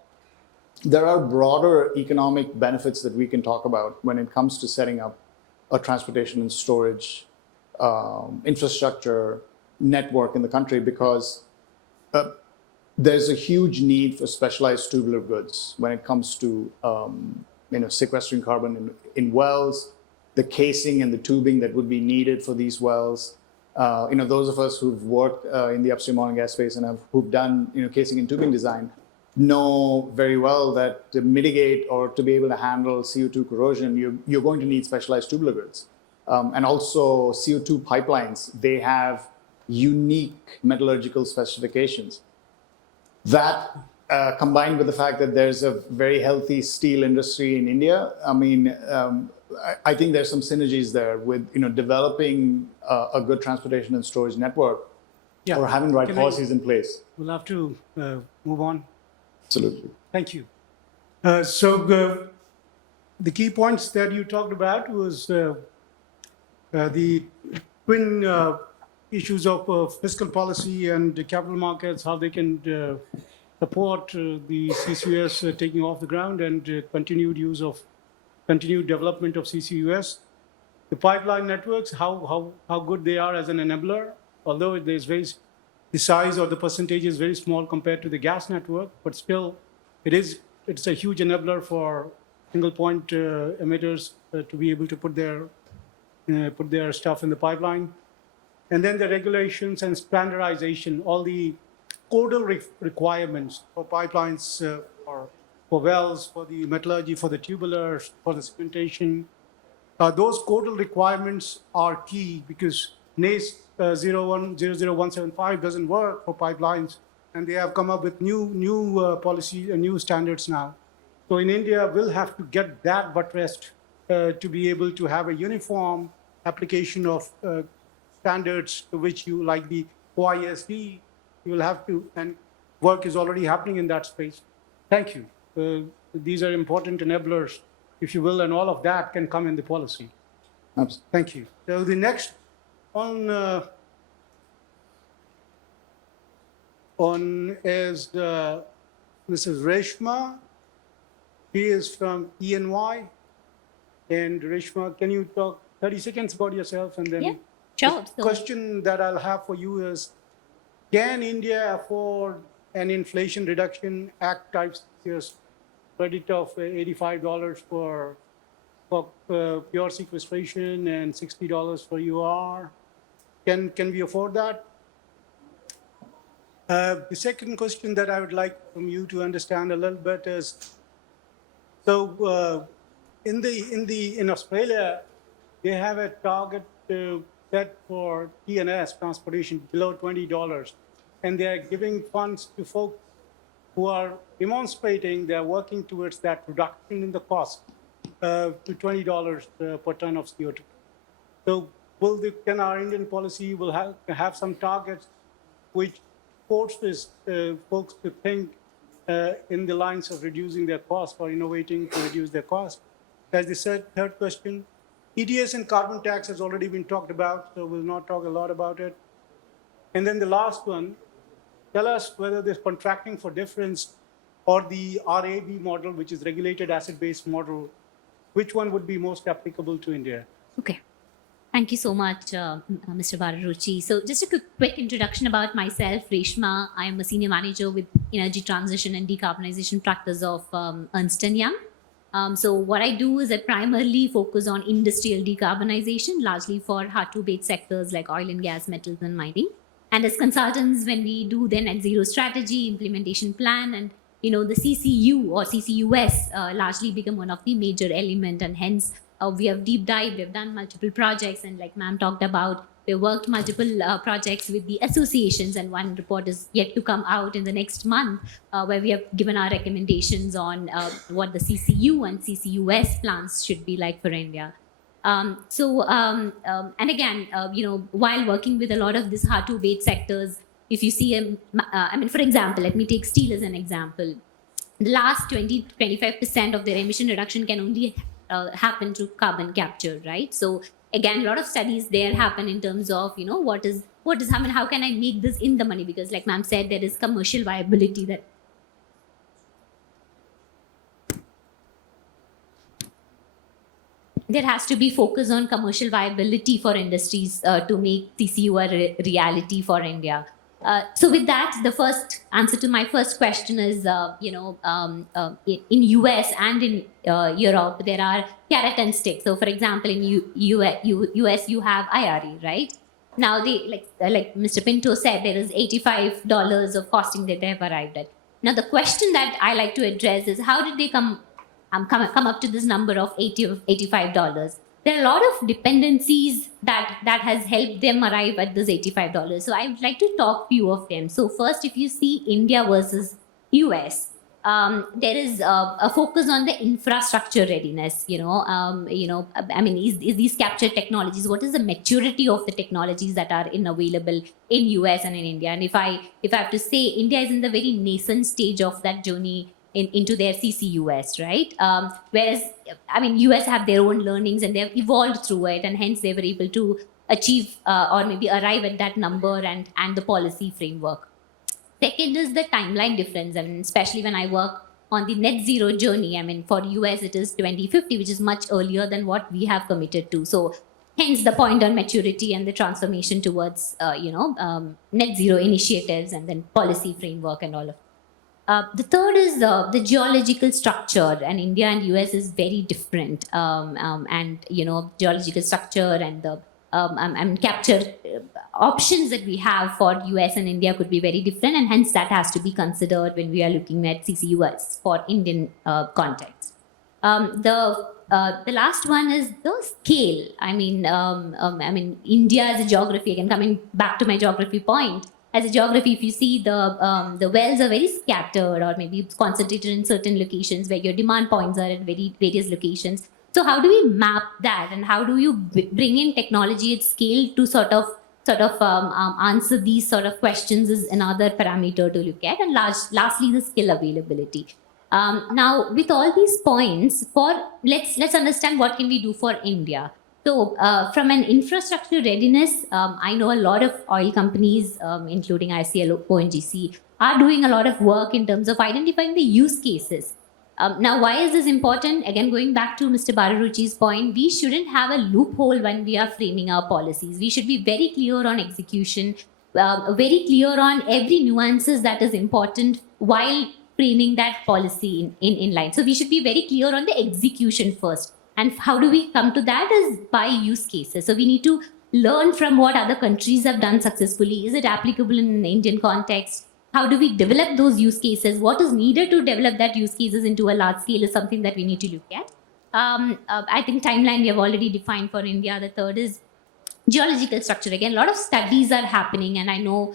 there are broader economic benefits that we can talk about when it comes to setting up a transportation and storage infrastructure network in the country, because there's a huge need for specialized tubular goods when it comes to sequestering carbon in wells, the casing and the tubing that would be needed for these wells. Those of us who've worked in the upstream oil and gas space and who've done casing and tubing design know very well that to mitigate or to be able to handle CO2 corrosion, you're going to need specialized tubular goods. And also CO2 pipelines, they have unique metallurgical specifications. That combined with the fact that there's a very healthy steel industry in India, I think there's some synergies there with developing a good transportation and storage network, or having the right policies in place. We'll have to move on. Absolutely. Thank you. So the key points that you talked about was the twin issues of fiscal policy and the capital markets, how they can support the CCUS taking off the ground and continued development of CCUS. The pipeline networks, how good they are as an enabler, although the size or the percentage is very small compared to the gas network, but still it's a huge enabler for single point emitters to be able to put their stuff in the pipeline. And then the regulations and standardization, all the codal requirements for pipelines, for wells, for the metallurgy, for the tubulars, for the cementation. Those codal requirements are key because NACE 00175 doesn't work for pipelines, and they have come up with new policy and new standards now. So in India, we'll have to get that buttressed to be able to have a uniform application of standards to which you, like the OISD, you will have to, and work is already happening in that space. Thank you. These are important enablers, if you will, and all of that can come in the policy. Absolutely. Thank you. So the next on is Mrs. Reshma. She is from ENY. And Reshma, can you talk 30 seconds about yourself? And then Yeah, sure. the question that I'll have for you is, can India afford an Inflation Reduction Act type credit of $85 for pure sequestration and $60 for UR? Can we afford that? The second question that I would like from you to understand a little bit is, so in Australia, they have a target set for TNS, transportation, below $20. And they are giving funds to folks who are demonstrating they're working towards that reduction in the cost to $20 per ton of CO2. So can our Indian policy will have some targets which forces folks to think in the lines of reducing their cost or innovating to reduce their cost? As the third question, ETS and carbon tax has already been talked about, so we'll not talk a lot about it. And then the last one, tell us whether this contracting for difference or the RAB model, which is regulated asset-based model, which one would be most applicable to India? Okay. Thank you so much, Mr. Bararuchi. So just a quick introduction about myself, Reshma. I am a senior manager with energy transition and decarbonization practice of Ernst & Young. So what I do is I primarily focus on industrial decarbonization, largely for hard-to-abate sectors like oil and gas, metals, and mining. And as consultants, when we do the net zero strategy, implementation plan, and the CCU or CCUS largely become one of the major element, and hence we have deep dive, we have done multiple projects, and like ma'am talked about, we worked multiple projects with the associations, and one report is yet to come out in the next month where we have given our recommendations on what the CCU and CCUS plans should be like for India. And again, while working with a lot of these hard-to-abate sectors, if you see, for example, let me take steel as an example. The last 20-25% of their emission reduction can only happen through carbon capture, right? So again, a lot of studies there happen in terms of, what is happening, how can I make this in the money? Because like ma'am said, there is commercial viability that there has to be focus on commercial viability for industries to make TCU a reality for India. So with that, the first answer to my first question is, in US and in Europe, there are carrot and stick. So for example, in US, you have IRA, right? Now, they like Mr. Pinto said, there is $85 of costing that they have arrived at. Now, the question that I like to address is, how did they come up to this number of $85? There are a lot of dependencies that has helped them arrive at this $85. So I would like to talk few of them. So first, if you see India versus US, there is a focus on the infrastructure readiness. Is these capture technologies? What is the maturity of the technologies that are available in US and in India? And if I have to say, India is in the very nascent stage of that journey into their CCUS, right? Whereas, US have their own learnings and they've evolved through it, and hence they were able to achieve or maybe arrive at that number and the policy framework. Second is the timeline difference. I mean, especially when I work on the net zero journey, I mean, for US, it is 2050, which is much earlier than what we have committed to. So hence the point on maturity and the transformation towards, net zero initiatives and then policy framework and all of. The third is the geological structure, and India and US is very different. And geological structure and the capture options that we have for US and India could be very different, and hence that has to be considered when we are looking at CCUS for Indian context. The last one is the scale. I mean, India as a geography. Again, coming back to my geography point, as a geography, if you see the wells are very scattered, or maybe it's concentrated in certain locations where your demand points are at various locations. So how do we map that, and how do you bring in technology at scale to sort of answer these sort of questions is another parameter to look at. And lastly, the skill availability. Now, with all these points, let's understand what can we do for India. So, from an infrastructure readiness, I know a lot of oil companies, including ICL, ONGC, are doing a lot of work in terms of identifying the use cases. Now, why is this important? Again, going back to Mr. Bararuchi's point, we shouldn't have a loophole when we are framing our policies. We should be very clear on execution, very clear on every nuances that is important while framing that policy in line. So we should be very clear on the execution first. And how do we come to that is by use cases. So we need to learn from what other countries have done successfully. Is it applicable in an Indian context? How do we develop those use cases? What is needed to develop that use cases into a large scale is something that we need to look at. I think timeline we have already defined for India. The third is geological structure. Again, a lot of studies are happening, and I know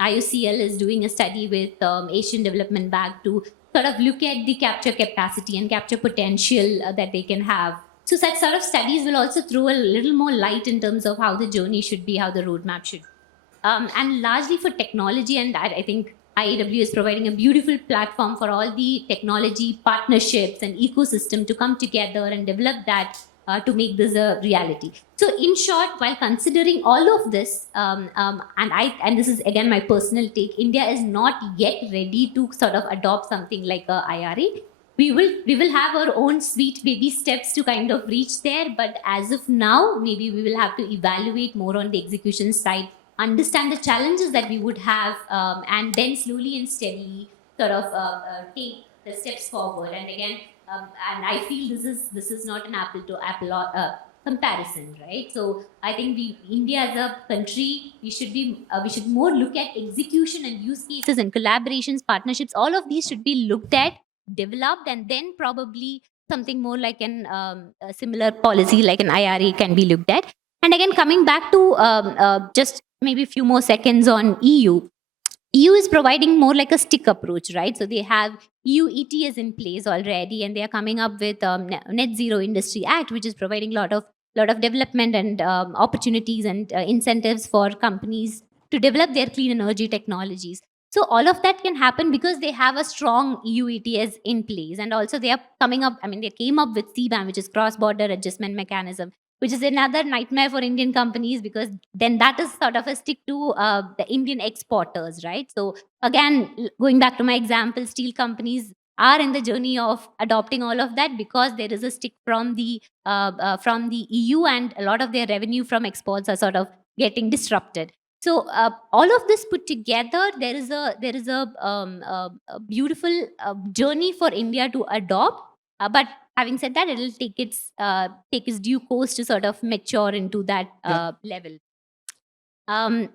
IOCL is doing a study with Asian Development Bank to sort of look at the capture capacity and capture potential that they can have. So such sort of studies will also throw a little more light in terms of how the journey should be, how the roadmap should be. And largely for technology, and I think IAW is providing a beautiful platform for all the technology partnerships and ecosystem to come together and develop that to make this a reality. So in short, while considering all of this, and this is again my personal take, India is not yet ready to sort of adopt something like a IRA. We will have our own sweet baby steps to kind of reach there, but as of now, maybe we will have to evaluate more on the execution side, understand the challenges that we would have, and then slowly and steadily sort of take the steps forward. And again, and I feel this is not an apple to apple comparison, right? So I think India as a country, we should more look at execution and use cases and collaborations, partnerships. All of these should be looked at, developed, and then probably something more like a similar policy like an IRA can be looked at. And again, coming back to just maybe a few more seconds on EU. EU is providing more like a stick approach, right? So they have EU ETS in place already, and they are coming up with Net Zero Industry Act, which is providing a lot of development and opportunities and incentives for companies to develop their clean energy technologies. So all of that can happen because they have a strong EU ETS in place, and also they are coming up. I mean, they came up with CBAM, which is cross-border adjustment mechanism, which is another nightmare for Indian companies, because then that is sort of a stick to the Indian exporters, right? So again, going back to my example, steel companies are in the journey of adopting all of that because there is a stick from the EU, and a lot of their revenue from exports are sort of getting disrupted. So all of this put together, there is a beautiful journey for India to adopt, but having said that, it'll take its due course to sort of mature into that level. And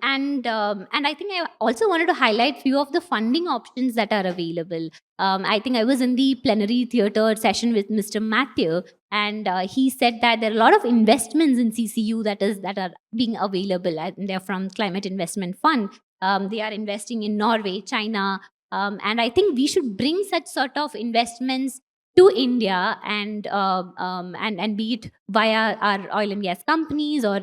I think I also wanted to highlight few of the funding options that are available. I think I was in the plenary theater session with Mr. Matthew, and he said that there are a lot of investments in CCU that are being available, and they're from Climate Investment Fund. They are investing in Norway, China, and I think we should bring such sort of investments to India, and be it via our oil and gas companies or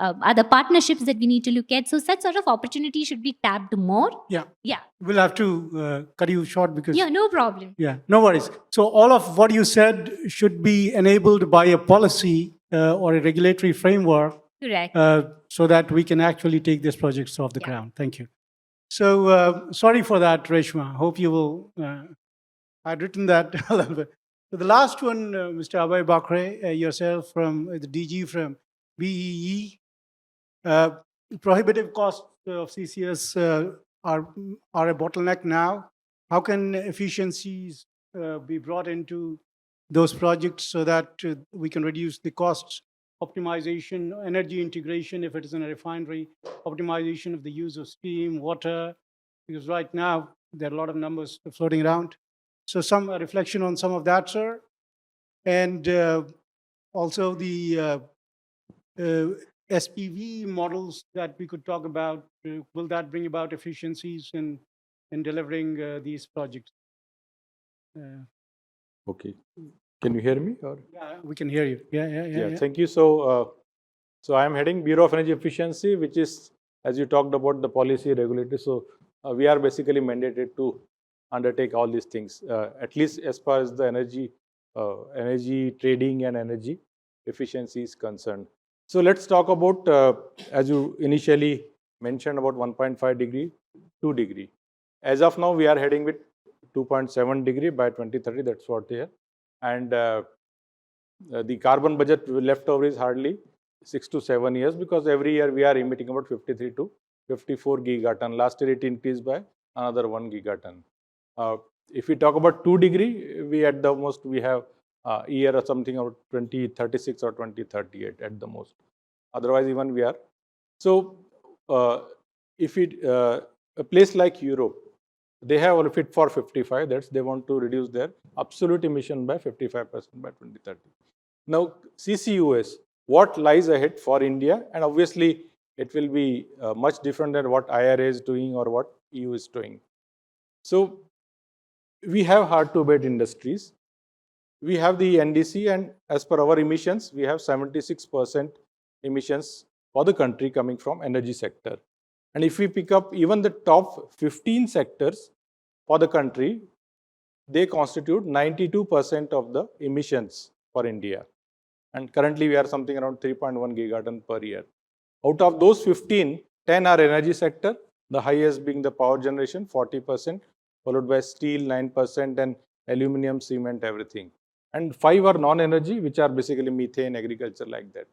other partnerships that we need to look at. So such sort of opportunity should be tapped more. Yeah. Yeah. We'll have to cut you short because... Yeah, no problem. Yeah, no worries. So all of what you said should be enabled by a policy or a regulatory framework Correct. so that we can actually take these projects off the Yeah. ground. Thank you. So sorry for that, Reshma. Hope you will. I'd written that a little bit. So the last one, Mr. Abhay Bakre, yourself from the DG from BEE, prohibitive costs of CCS are a bottleneck now. How can efficiencies be brought into those projects so that we can reduce the costs, optimization, energy integration if it is in a refinery, optimization of the use of steam, water, because right now there are a lot of numbers floating around. So some reflection on some of that, sir. And also the SPV models that we could talk about, will that bring about efficiencies in delivering these projects? Okay. Can you hear me? Or? Yeah, we can hear you. Yeah. Thank you. So I am heading Bureau of Energy Efficiency, which is, as you talked about, the policy regulatory. So we are basically mandated to undertake all these things, at least as far as the energy trading and energy efficiency is concerned. So let's talk about, as you initially mentioned, about 1.5 degree, 2 degree. As of now, we are heading with 2.7 degree by 2030. That's what they are. And the carbon budget leftover is hardly 6 to 7 years, because every year we are emitting about 53 to 54 gigaton. Last year it increased by another 1 gigaton. If we talk about 2 degree, we at the most we have a year or something about 2036 or 2038 at the most. Otherwise, even we are. So if it a place like Europe, they have a fit for 55. That's they want to reduce their absolute emission by 55% by 2030. Now, CCUS, what lies ahead for India? And obviously, it will be much different than what IRA is doing or what EU is doing. So, we have hard to abate industries. We have the NDC, and as per our emissions, we have 76% emissions for the country coming from energy sector. And if we pick up even the top 15 sectors for the country, they constitute 92% of the emissions for India. And currently we are something around 3.1 gigaton per year. Out of those 15, 10 are energy sector, the highest being the power generation, 40%, followed by steel, 9%, and aluminum, cement, everything. And 5 are non-energy, which are basically methane, agriculture, like that.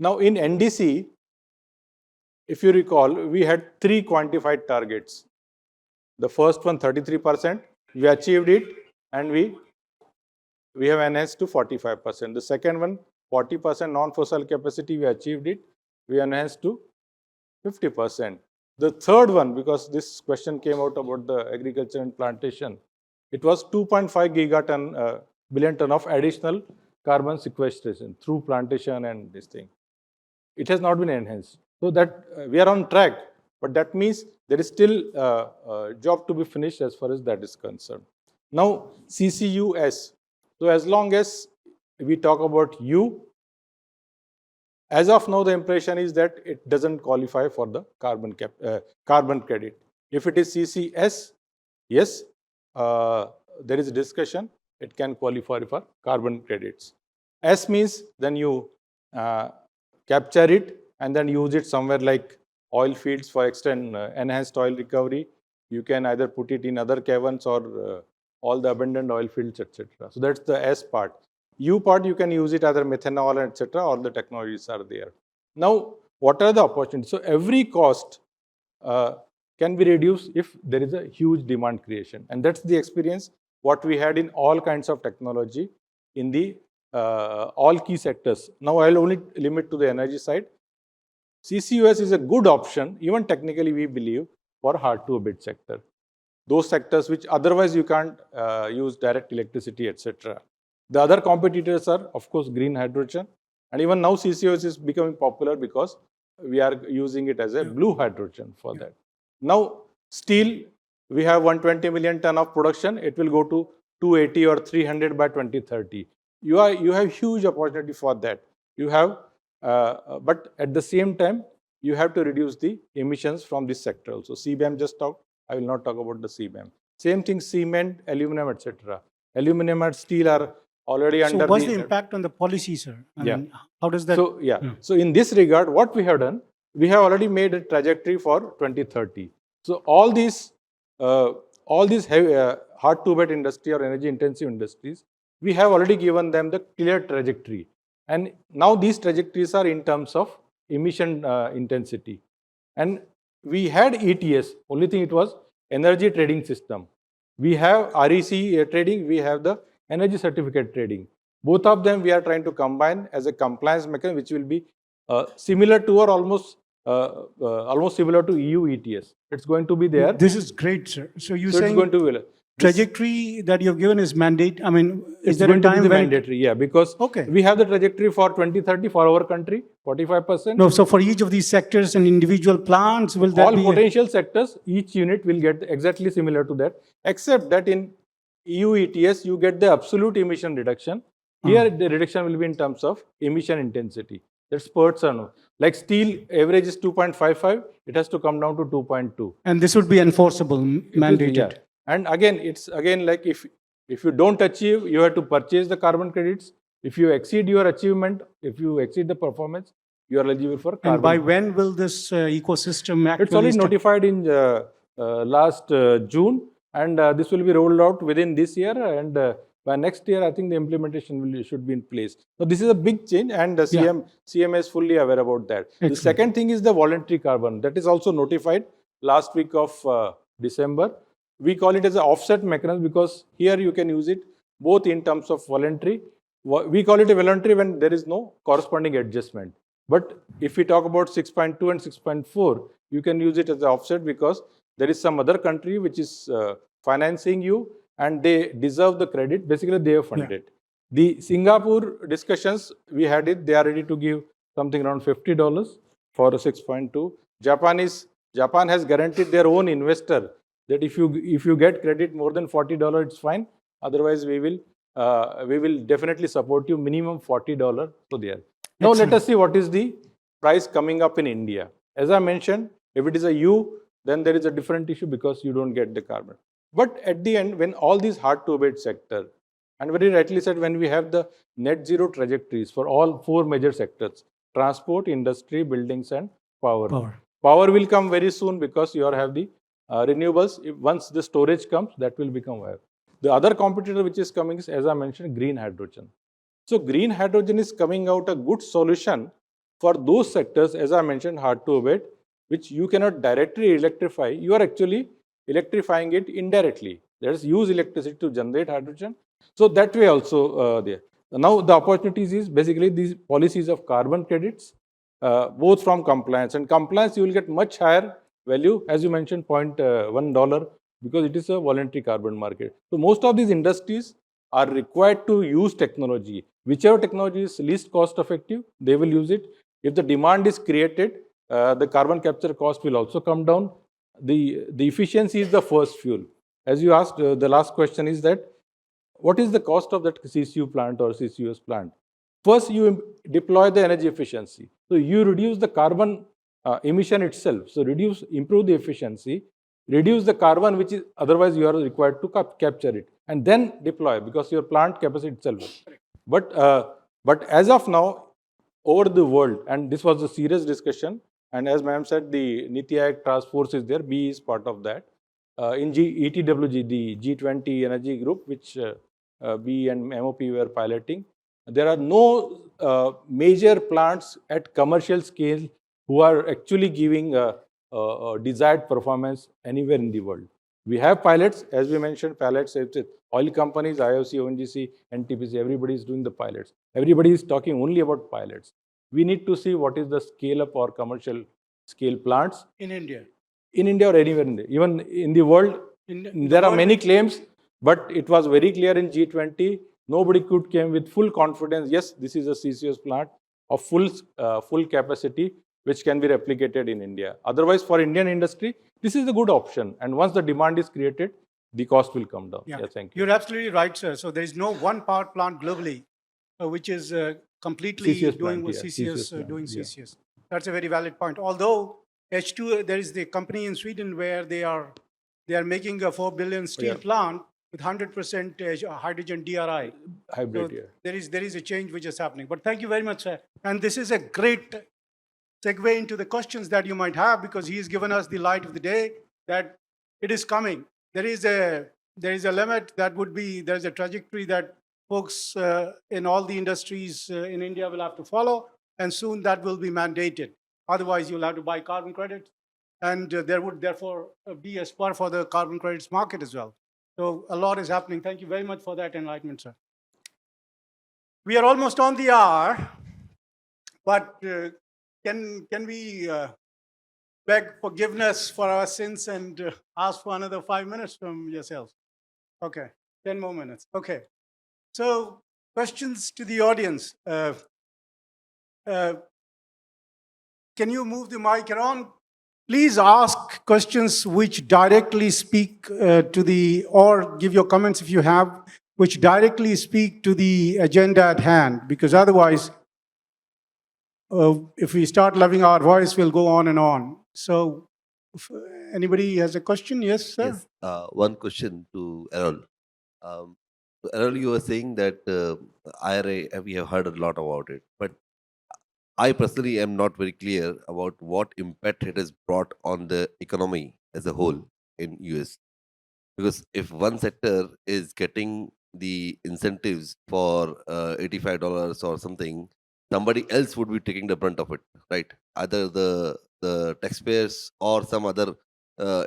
Now in NDC, if you recall, we had 3 quantified targets. The first one, 33%, we achieved it, and we have enhanced to 45%. The second one, 40% non-fossil capacity, we achieved it, we enhanced to 50%. The third one, because this question came out about the agriculture and plantation, it was 2.5 gigaton, billion ton of additional carbon sequestration through plantation and this thing. It has not been enhanced. So that we are on track, but that means there is still a job to be finished as far as that is concerned. Now, CCUS. So as long as we talk about U, as of now, the impression is that it doesn't qualify for the carbon credit. If it is CCS, yes, there is a discussion. It can qualify for carbon credits. S means then you capture it and then use it somewhere like oil fields for enhanced oil recovery. You can either put it in other caverns or all the abandoned oil fields, etc. So that's the S part. U part, you can use it either methanol, etc. All the technologies are there. Now, what are the opportunities? So every cost can be reduced if there is a huge demand creation, and that's the experience what we had in all kinds of technology in the all key sectors. Now, I'll only limit to the energy side. CCUS is a good option, even technically we believe, for hard to abate sector. Those sectors which otherwise you can't use direct electricity, etc. The other competitors are, of course, green hydrogen. And even now CCUS is becoming popular because we are using it as a blue hydrogen for that. Now, steel, we have 120 million ton of production. It will go to 280 or 300 by 2030. You have huge opportunity for that. You have, but at the same time, you have to reduce the emissions from this sector also. CBAM just talked. I will not talk about the CBAM. Same thing, cement, aluminum, etc. Aluminum and steel are already So under what's the impact on the policy, sir? I Yeah. mean, how does that? So so in this regard, what we have done, we have already made a trajectory for 2030. So all these heavy, hard to abate industry or energy intensive industries, we have already given them the clear trajectory, and now these trajectories are in terms of emission intensity, and we had ETS. Only thing it was energy trading system. We have REC trading. We have the energy certificate trading. Both of them we are trying to combine as a compliance mechanism, which will be similar to or almost similar to EU ETS. It's going to be there. This is great, sir. So you're So it's saying going to be trajectory that you've given is mandate. I mean, is it's there going a to be time the when mandatory, yeah, because Okay. we have the trajectory for 2030 for our country, 45%. No, so for each of these sectors and individual plants, will that All be? potential sectors, each unit will get exactly similar to that, except that in EU ETS, you get the absolute emission reduction. Here, the reduction will be in terms of emission intensity. That's per ton. Like steel, average is 2.55, it has to come down to 2.2. And this would be enforceable, mandated. Yeah. And again, it's again like if you don't achieve, you have to purchase the carbon credits. If you exceed your achievement, if you exceed the performance, you are eligible for carbon. And by when will this ecosystem actually It's already start? notified in last June, and this will be rolled out within this year. And by next year, I think the implementation should be in place. So this is a big change, and the CM is fully aware about that. Excellent. The second thing is the voluntary carbon. That is also notified last week of December. We call it as an offset mechanism because here you can use it both in terms of voluntary. We call it a voluntary when there is no corresponding adjustment. But if we talk about 6.2 and 6.4, you can use it as an offset because there is some other country which is financing you and they deserve the credit. Basically, they have funded. The Singapore discussions, we had it. They are ready to give something around $50 for 6.2. Japan has guaranteed their own investor that if you get credit more than $40, it's fine. Otherwise, we will definitely support you minimum $40 for there. Now let us see what is the price coming up in India. As I mentioned, if it is a U, then there is a different issue because you don't get the carbon. But at the end, when all these hard to abate sector, and very rightly said, when we have the net zero trajectories for all four major sectors, transport, industry, buildings and power. Power will come very soon because you have the renewables. Once the storage comes, that will become viable. The other competitor which is coming is, as I mentioned, green hydrogen. So green hydrogen is coming out a good solution for those sectors, as I mentioned, hard to abate, which you cannot directly electrify. You are actually electrifying it indirectly. That is, use electricity to generate hydrogen. So that way also there. Now the opportunities is basically these policies of carbon credits, both from compliance. And compliance, you will get much higher value, as you mentioned, $0.1, because it is a voluntary carbon market. So most of these industries are required to use technology. Whichever technology is least cost effective, they will use it. If the demand is created, the carbon capture cost will also come down. The efficiency is the first fuel. As you asked, the last question is that what is the cost of that CCU plant or CCUS plant? First, you deploy the energy efficiency. So you reduce the carbon emission itself. So improve the efficiency, reduce the carbon which is otherwise you are required to capture it, and then deploy because your plant capacity itself. But as of now, over the world, and this was a serious discussion, and as ma'am said, the Niti Aayog task force is there, B is part of that. In ETWG, the G20 energy group, which B and MOP were piloting, there are no major plants at commercial scale who are actually giving desired performance anywhere in the world. We have pilots, as we mentioned, pilots, oil companies, IOC, ONGC, NTPC, everybody is doing the pilots. Everybody is talking only about pilots. We need to see what is the scale up or commercial scale plants. In India? In India or anywhere in India. Even in the world, there are many claims, but it was very clear in G20, nobody could come with full confidence, yes, this is a CCUS plant of full capacity, which can be replicated in India. Otherwise, for Indian industry, this is a good option. And once the demand is created, the cost will come down. Yeah, thank you. You're absolutely right, sir. So there is no one power plant globally which is completely CCUS doing plant, CCUS, plant, doing CCUS. That's a very valid point. Although H2, there is the company in Sweden where they are making a 4 billion steel plant, with 100% hydrogen DRI. Hybrid, So yeah. there is a change which is happening. But thank you very much, sir. And this is a great segue into the questions that you might have, because he's given us the light of the day that it is coming. There is a limit that would be, there's a trajectory that folks in all the industries in India will have to follow, and soon that will be mandated. Otherwise, you'll have to buy carbon credits, and there would therefore be a spur for the carbon credits market as well. So a lot is happening. Thank you very much for that enlightenment, sir. We are almost on the hour, but can we beg forgiveness for our sins and ask for another 5 minutes from yourselves? Okay, 10 more minutes. Okay. So questions to the audience. Can you move the mic around? Please ask questions which directly speak to the, or give your comments if you have, which directly speak to the agenda at hand, because otherwise, if we start loving our voice, we'll go on and on. So, if anybody has a question? Yes, sir? Yes, one question to Errol. So Errol, you were saying that IRA, we have heard a lot about it, but I personally am not very clear about what impact it has brought on the economy as a whole in US. Because if one sector is getting the incentives for $85 or something, somebody else would be taking the brunt of it, right? Either the taxpayers or some other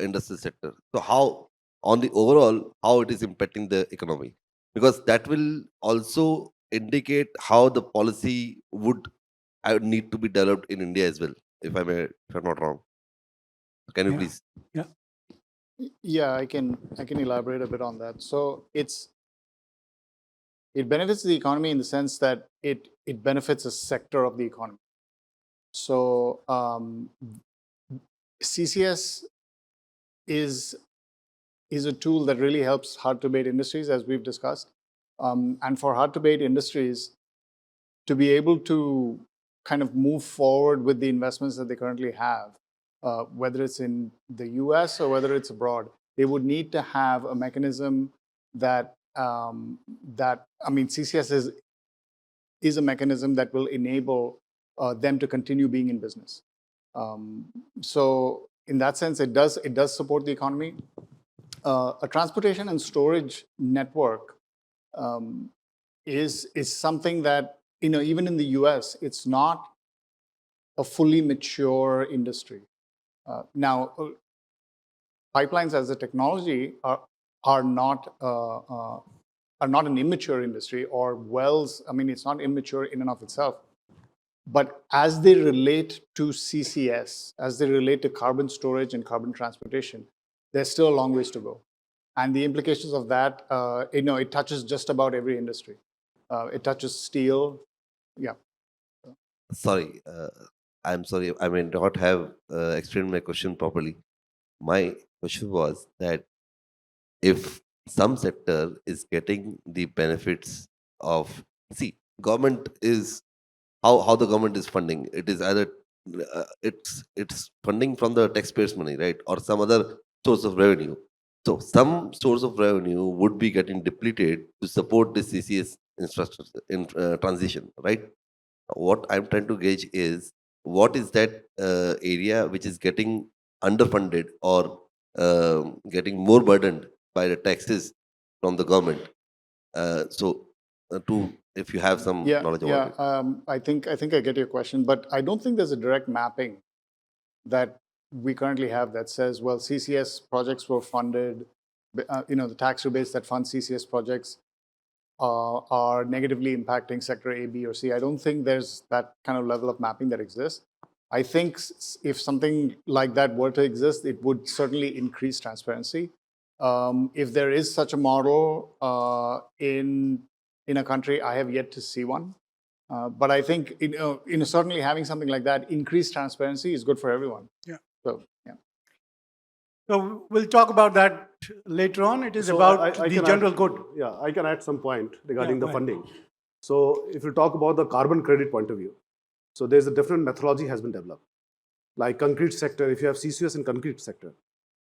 industrial sector. So how, on the overall, how it is impacting the economy? Because that will also indicate how the policy would need to be developed in India as well, if I'm not wrong. Can you Yeah. please? Yeah. Yeah, I can elaborate a bit on that. So it benefits the economy in the sense that it benefits a sector of the economy. So CCS is a tool that really helps hard to abate industries, as we've discussed. And for hard to abate industries to be able to kind of move forward with the investments that they currently have, whether it's in the US or whether it's abroad, they would need to have a mechanism that CCS is a mechanism that will enable them to continue being in business. So in that sense, it does support the economy. A transportation and storage network is something that, even in the US, it's not a fully mature industry. Now, pipelines as a technology are not an immature industry, or wells. It's not immature in and of itself. But as they relate to CCS, as they relate to carbon storage and carbon transportation, there's still a long ways to go. And the implications of that, it touches just about every industry. It touches steel. Yeah. Sorry, I'm sorry. I may not have explained my question properly. My question was that if some sector is getting the benefits of, see, government is how the government is funding. It is either it's funding from the taxpayers' money, right, or some other source of revenue. So some source of revenue would be getting depleted to support the CCS infrastructure in transition, right? What I'm trying to gauge is what is that area which is getting underfunded or getting more burdened by the taxes from the government. To if you have some knowledge about it. I think I get your question, but I don't think there's a direct mapping that we currently have that says, well, CCS projects were funded. The tax rebates that fund CCS projects are negatively impacting sector A, B, or C. I don't think there's that kind of level of mapping that exists. I think if something like that were to exist, it would certainly increase transparency. If there is such a model in a country, I have yet to see one. But I think certainly having something like that, increased transparency is good for everyone. Yeah. So yeah. So we'll talk about that later on. It is So about I the can general add, good. Yeah, I can add some point regarding Yeah, the go ahead. funding. So if you talk about the carbon credit point of view, so there's a different methodology has been developed. Like concrete sector, if you have CCUS in concrete sector,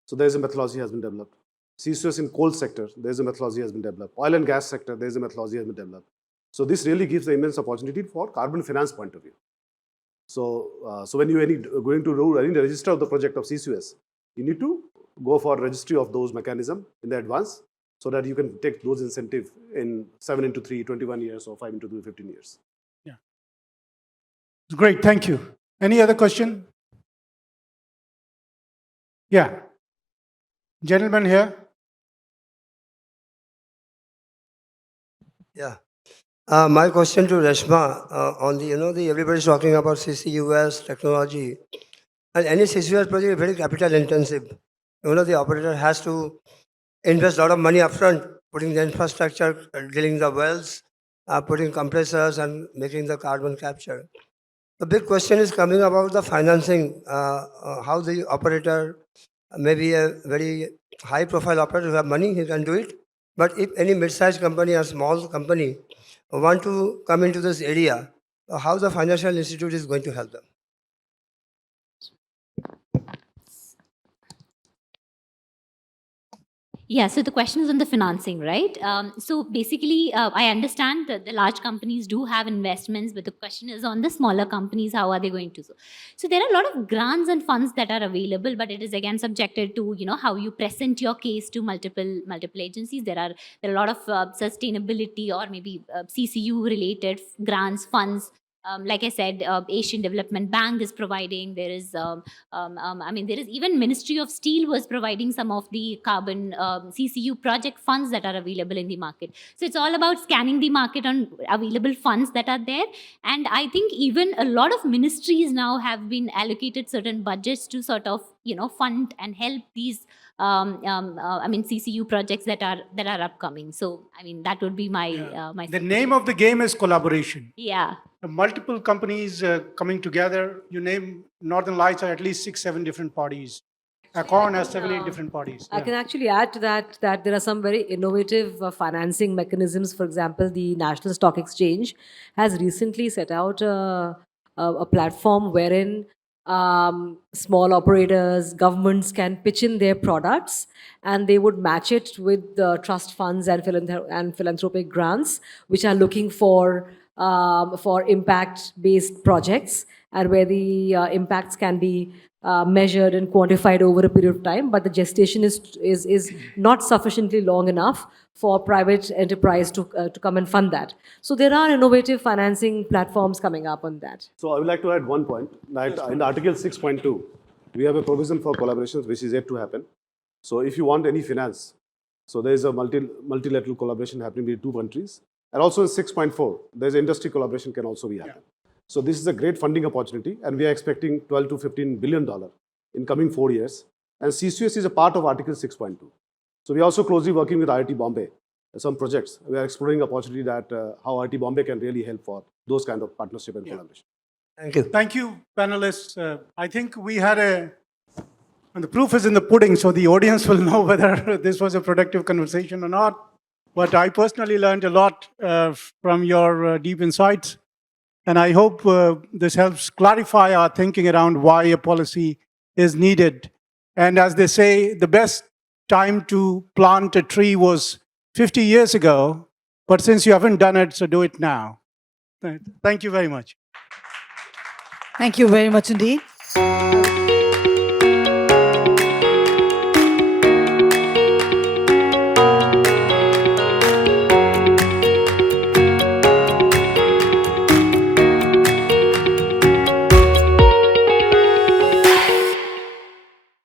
so there's a methodology has been developed. CCUS in coal sector, there's a methodology has been developed. Oil and gas sector, there's a methodology has been developed. So this really gives the immense opportunity for carbon finance point of view. So, when you are going to do any register of the project of CCUS, you need to go for registry of those mechanism in the advance so that you can take those incentive in 7 into 3, 21 years or 5 into 2, 15 years. Yeah. Great, thank you. Any other question? Yeah. Gentleman here. Yeah. My question to Reshma on the everybody's talking about CCUS technology, and any CCUS project is very capital intensive. The operator has to invest a lot of money upfront, putting the infrastructure, drilling the wells, putting compressors, and making the carbon capture. The big question is coming about the financing. How the operator, maybe a very high-profile operator who have money, he can do it. But if any mid-sized company or small company want to come into this area, how the financial institute is going to help them? Yeah, so the question is on the financing, right? So basically, I understand that the large companies do have investments, but the question is on the smaller companies, how are they going to? So there are a lot of grants and funds that are available, but it is again subjected to how you present your case to multiple agencies. There are a lot of sustainability or maybe CCU related grants, funds. Like I said, Asian Development Bank is providing. There is, there is even Ministry of Steel was providing some of the carbon CCU project funds that are available in the market. So it's all about scanning the market on available funds that are there. And I think even a lot of ministries now have been allocated certain budgets to sort of fund and help these CCU projects that are upcoming. So that would be my my. The name of the game is collaboration. Yeah. Multiple companies coming together. You name Northern Lights are at least 6, 7 different parties. Acorn has 7, 8 different parties. I can actually add to that there are some very innovative financing mechanisms. For example, the National Stock Exchange has recently set out a platform wherein small operators, governments can pitch in their products, and they would match it with trust funds and philanthropic grants, which are looking for impact-based projects, and where the impacts can be measured and quantified over a period of time, but the gestation is not sufficiently long enough for private enterprise to come and fund that. So there are innovative financing platforms coming up on that. So I would like to add one point. Like in Article 6.2, we have a provision for collaborations which is yet to happen. So if you want any finance, so there is a multilateral collaboration happening between 2 countries. And also in 6.4, there's industry collaboration can also be happening. So this is a great funding opportunity, and we are expecting $12 to $15 billion in coming 4 years. And CCUS is a part of Article 6.2. So we are also closely working with IIT Bombay, some projects. We are exploring opportunity that how IIT Bombay can really help for those kind of partnership and collaboration. Thank you. Thank you, panelists. I think we had and the proof is in the pudding, so the audience will know whether this was a productive conversation or not. But I personally learned a lot from your deep insights. And I hope this helps clarify our thinking around why a policy is needed. And as they say, the best time to plant a tree was 50 years ago, but since you haven't done it, so do it now. Thank you very much. Thank you very much indeed.